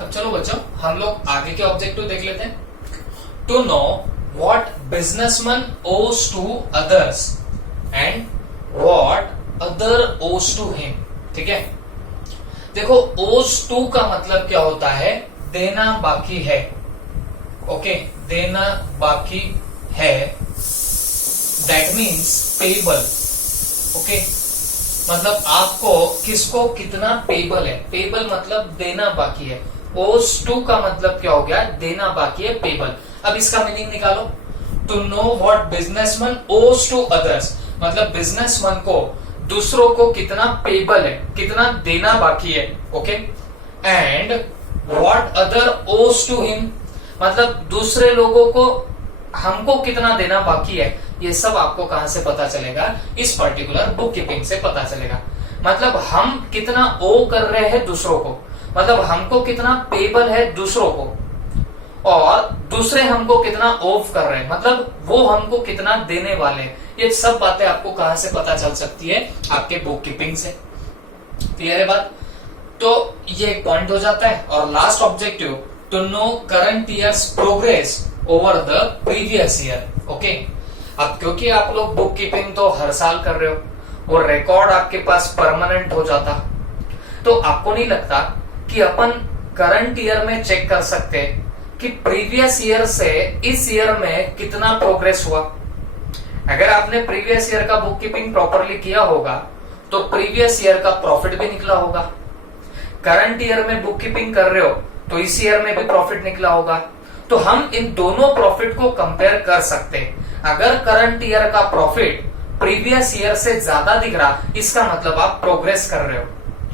अब चलो बच्चों हम लोग आगे के ऑब्जेक्टिव देख लेते हैं। To know what businessman owes to others and what other owes to him. ठीक है, देखो ओज टू का मतलब क्या होता है? देना बाकी है। ओके, देना बाकी है, दैट मीन्स पेबल। ओके, मतलब आपको किसको कितना पेबल है, पेबल मतलब देना बाकी है, ओस टू का मतलब क्या हो गया, देना बाकी है, पेबल। अब इसका मीनिंग निकालो, टू नो व्हाट बिजनेसमैन ओस टू अदर्स, मतलब बिजनेसमैन को दूसरों को कितना पेबल है, कितना देना बाकी है। ओके, एंड व्हाट अदर ओस टू हिम, मतलब दूसरे लोगों को हमको कितना देना बाकी है। ये सब आपको कहां से पता चलेगा, इस पर्टिकुलर बुक कीपिंग से पता चलेगा। मतलब हम कितना ओ कर रहे हैं दूसरों को, मतलब हमको कितना पेबल है दूसरों को, और दूसरे हमको कितना ओफ कर रहे हैं, मतलब वो हमको कितना देने वाले हैं। ये सब बातें आपको कहां से पता चल सकती है, आपके बुक कीपिंग से। क्लियर है बात? तो ये एक पॉइंट हो जाता है। और last objective, to know current year's progress over the previous year. Okay, अब क्योंकि आप लोग बुक कीपिंग तो हर साल कर रहे हो और रिकॉर्ड आपके पास परमानेंट हो जाता, तो आपको नहीं लगता कि अपन करंट ईयर में चेक कर सकते कि प्रीवियस ईयर से इस ईयर में कितना प्रोग्रेस हुआ। अगर आपने प्रीवियस ईयर का बुक कीपिंग प्रॉपरली किया होगा तो प्रीवियस ईयर का प्रॉफिट भी निकला होगा। करंट ईयर में बुक कीपिंग कर रहे हो तो इस ईयर में भी प्रॉफिट निकला होगा। तो हम इन दोनों प्रॉफिट को कंपेयर कर सकते हैं। अगर करंट ईयर का प्रॉफिट प्रीवियस ईयर से ज्यादा दिख रहा, इसका मतलब आप प्रोग्रेस कर रहे हो।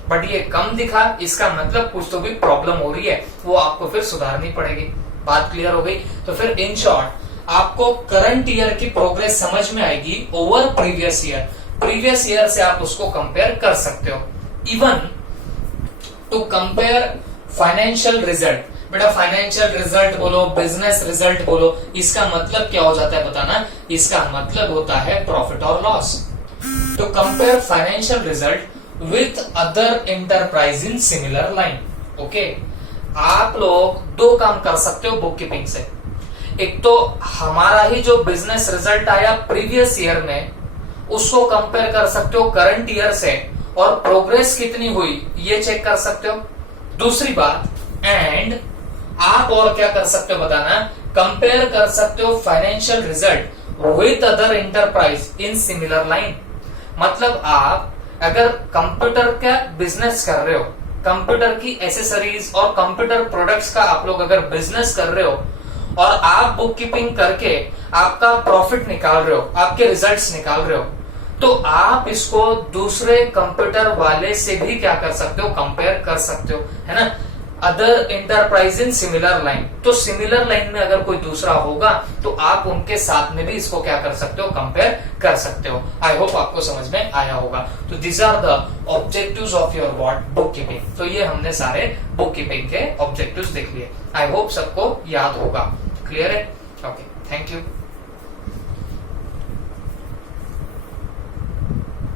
बट ये कम दिखा, इसका मतलब कुछ तो भी प्रॉब्लम हो रही है, वो आपको फिर सुधारनी पड़ेगी। बात क्लियर हो गई? तो फिर इन शॉर्ट आपको करंट ईयर की प्रोग्रेस समझ में आएगी over previous year. Previous year से आप उसको कंपेयर कर सकते हो। Even to compare financial result, बेटा फाइनेंशियल रिजल्ट बोलो, बिजनेस रिजल्ट बोलो, इसका मतलब क्या हो जाता है बताना? इसका मतलब होता है प्रॉफिट और loss. To compare financial result with other enterprise in similar line. Okay, आप लोग दो काम कर सकते हो बुक कीपिंग से। एक तो हमारा ही जो बिजनेस रिजल्ट आया प्रीवियस ईयर में, उसको कंपेयर कर सकते हो करंट ईयर से, और प्रोग्रेस कितनी हुई ये चेक कर सकते हो। दूसरी बात, एंड आप और क्या कर सकते हो बताना? कंपेयर कर सकते हो financial result with other enterprise in similar line. मतलब आप अगर कंप्यूटर का बिजनेस कर रहे हो, कंप्यूटर की एसेसरीज और कंप्यूटर प्रोडक्ट्स का आप लोग अगर बिजनेस कर रहे हो, और आप बुक कीपिंग करके आपका प्रॉफिट निकाल रहे हो, आपके रिजल्ट्स निकाल रहे हो, तो आप इसको दूसरे कंप्यूटर वाले से भी क्या कर सकते हो? कंपेयर कर सकते हो, है ना? Other enterprise in similar line. तो सिमिलर लाइन में अगर कोई दूसरा होगा तो आप उनके साथ में भी इसको क्या कर सकते हो? कंपेयर कर सकते हो। आई होप आपको समझ में आया होगा। तो this are the objectives of your what book keeping. तो ये हमने सारे बुक कीपिंग के ऑब्जेक्टिव्स देख लिए। आई होप सबको याद होगा। क्लियर है? Okay, thank you.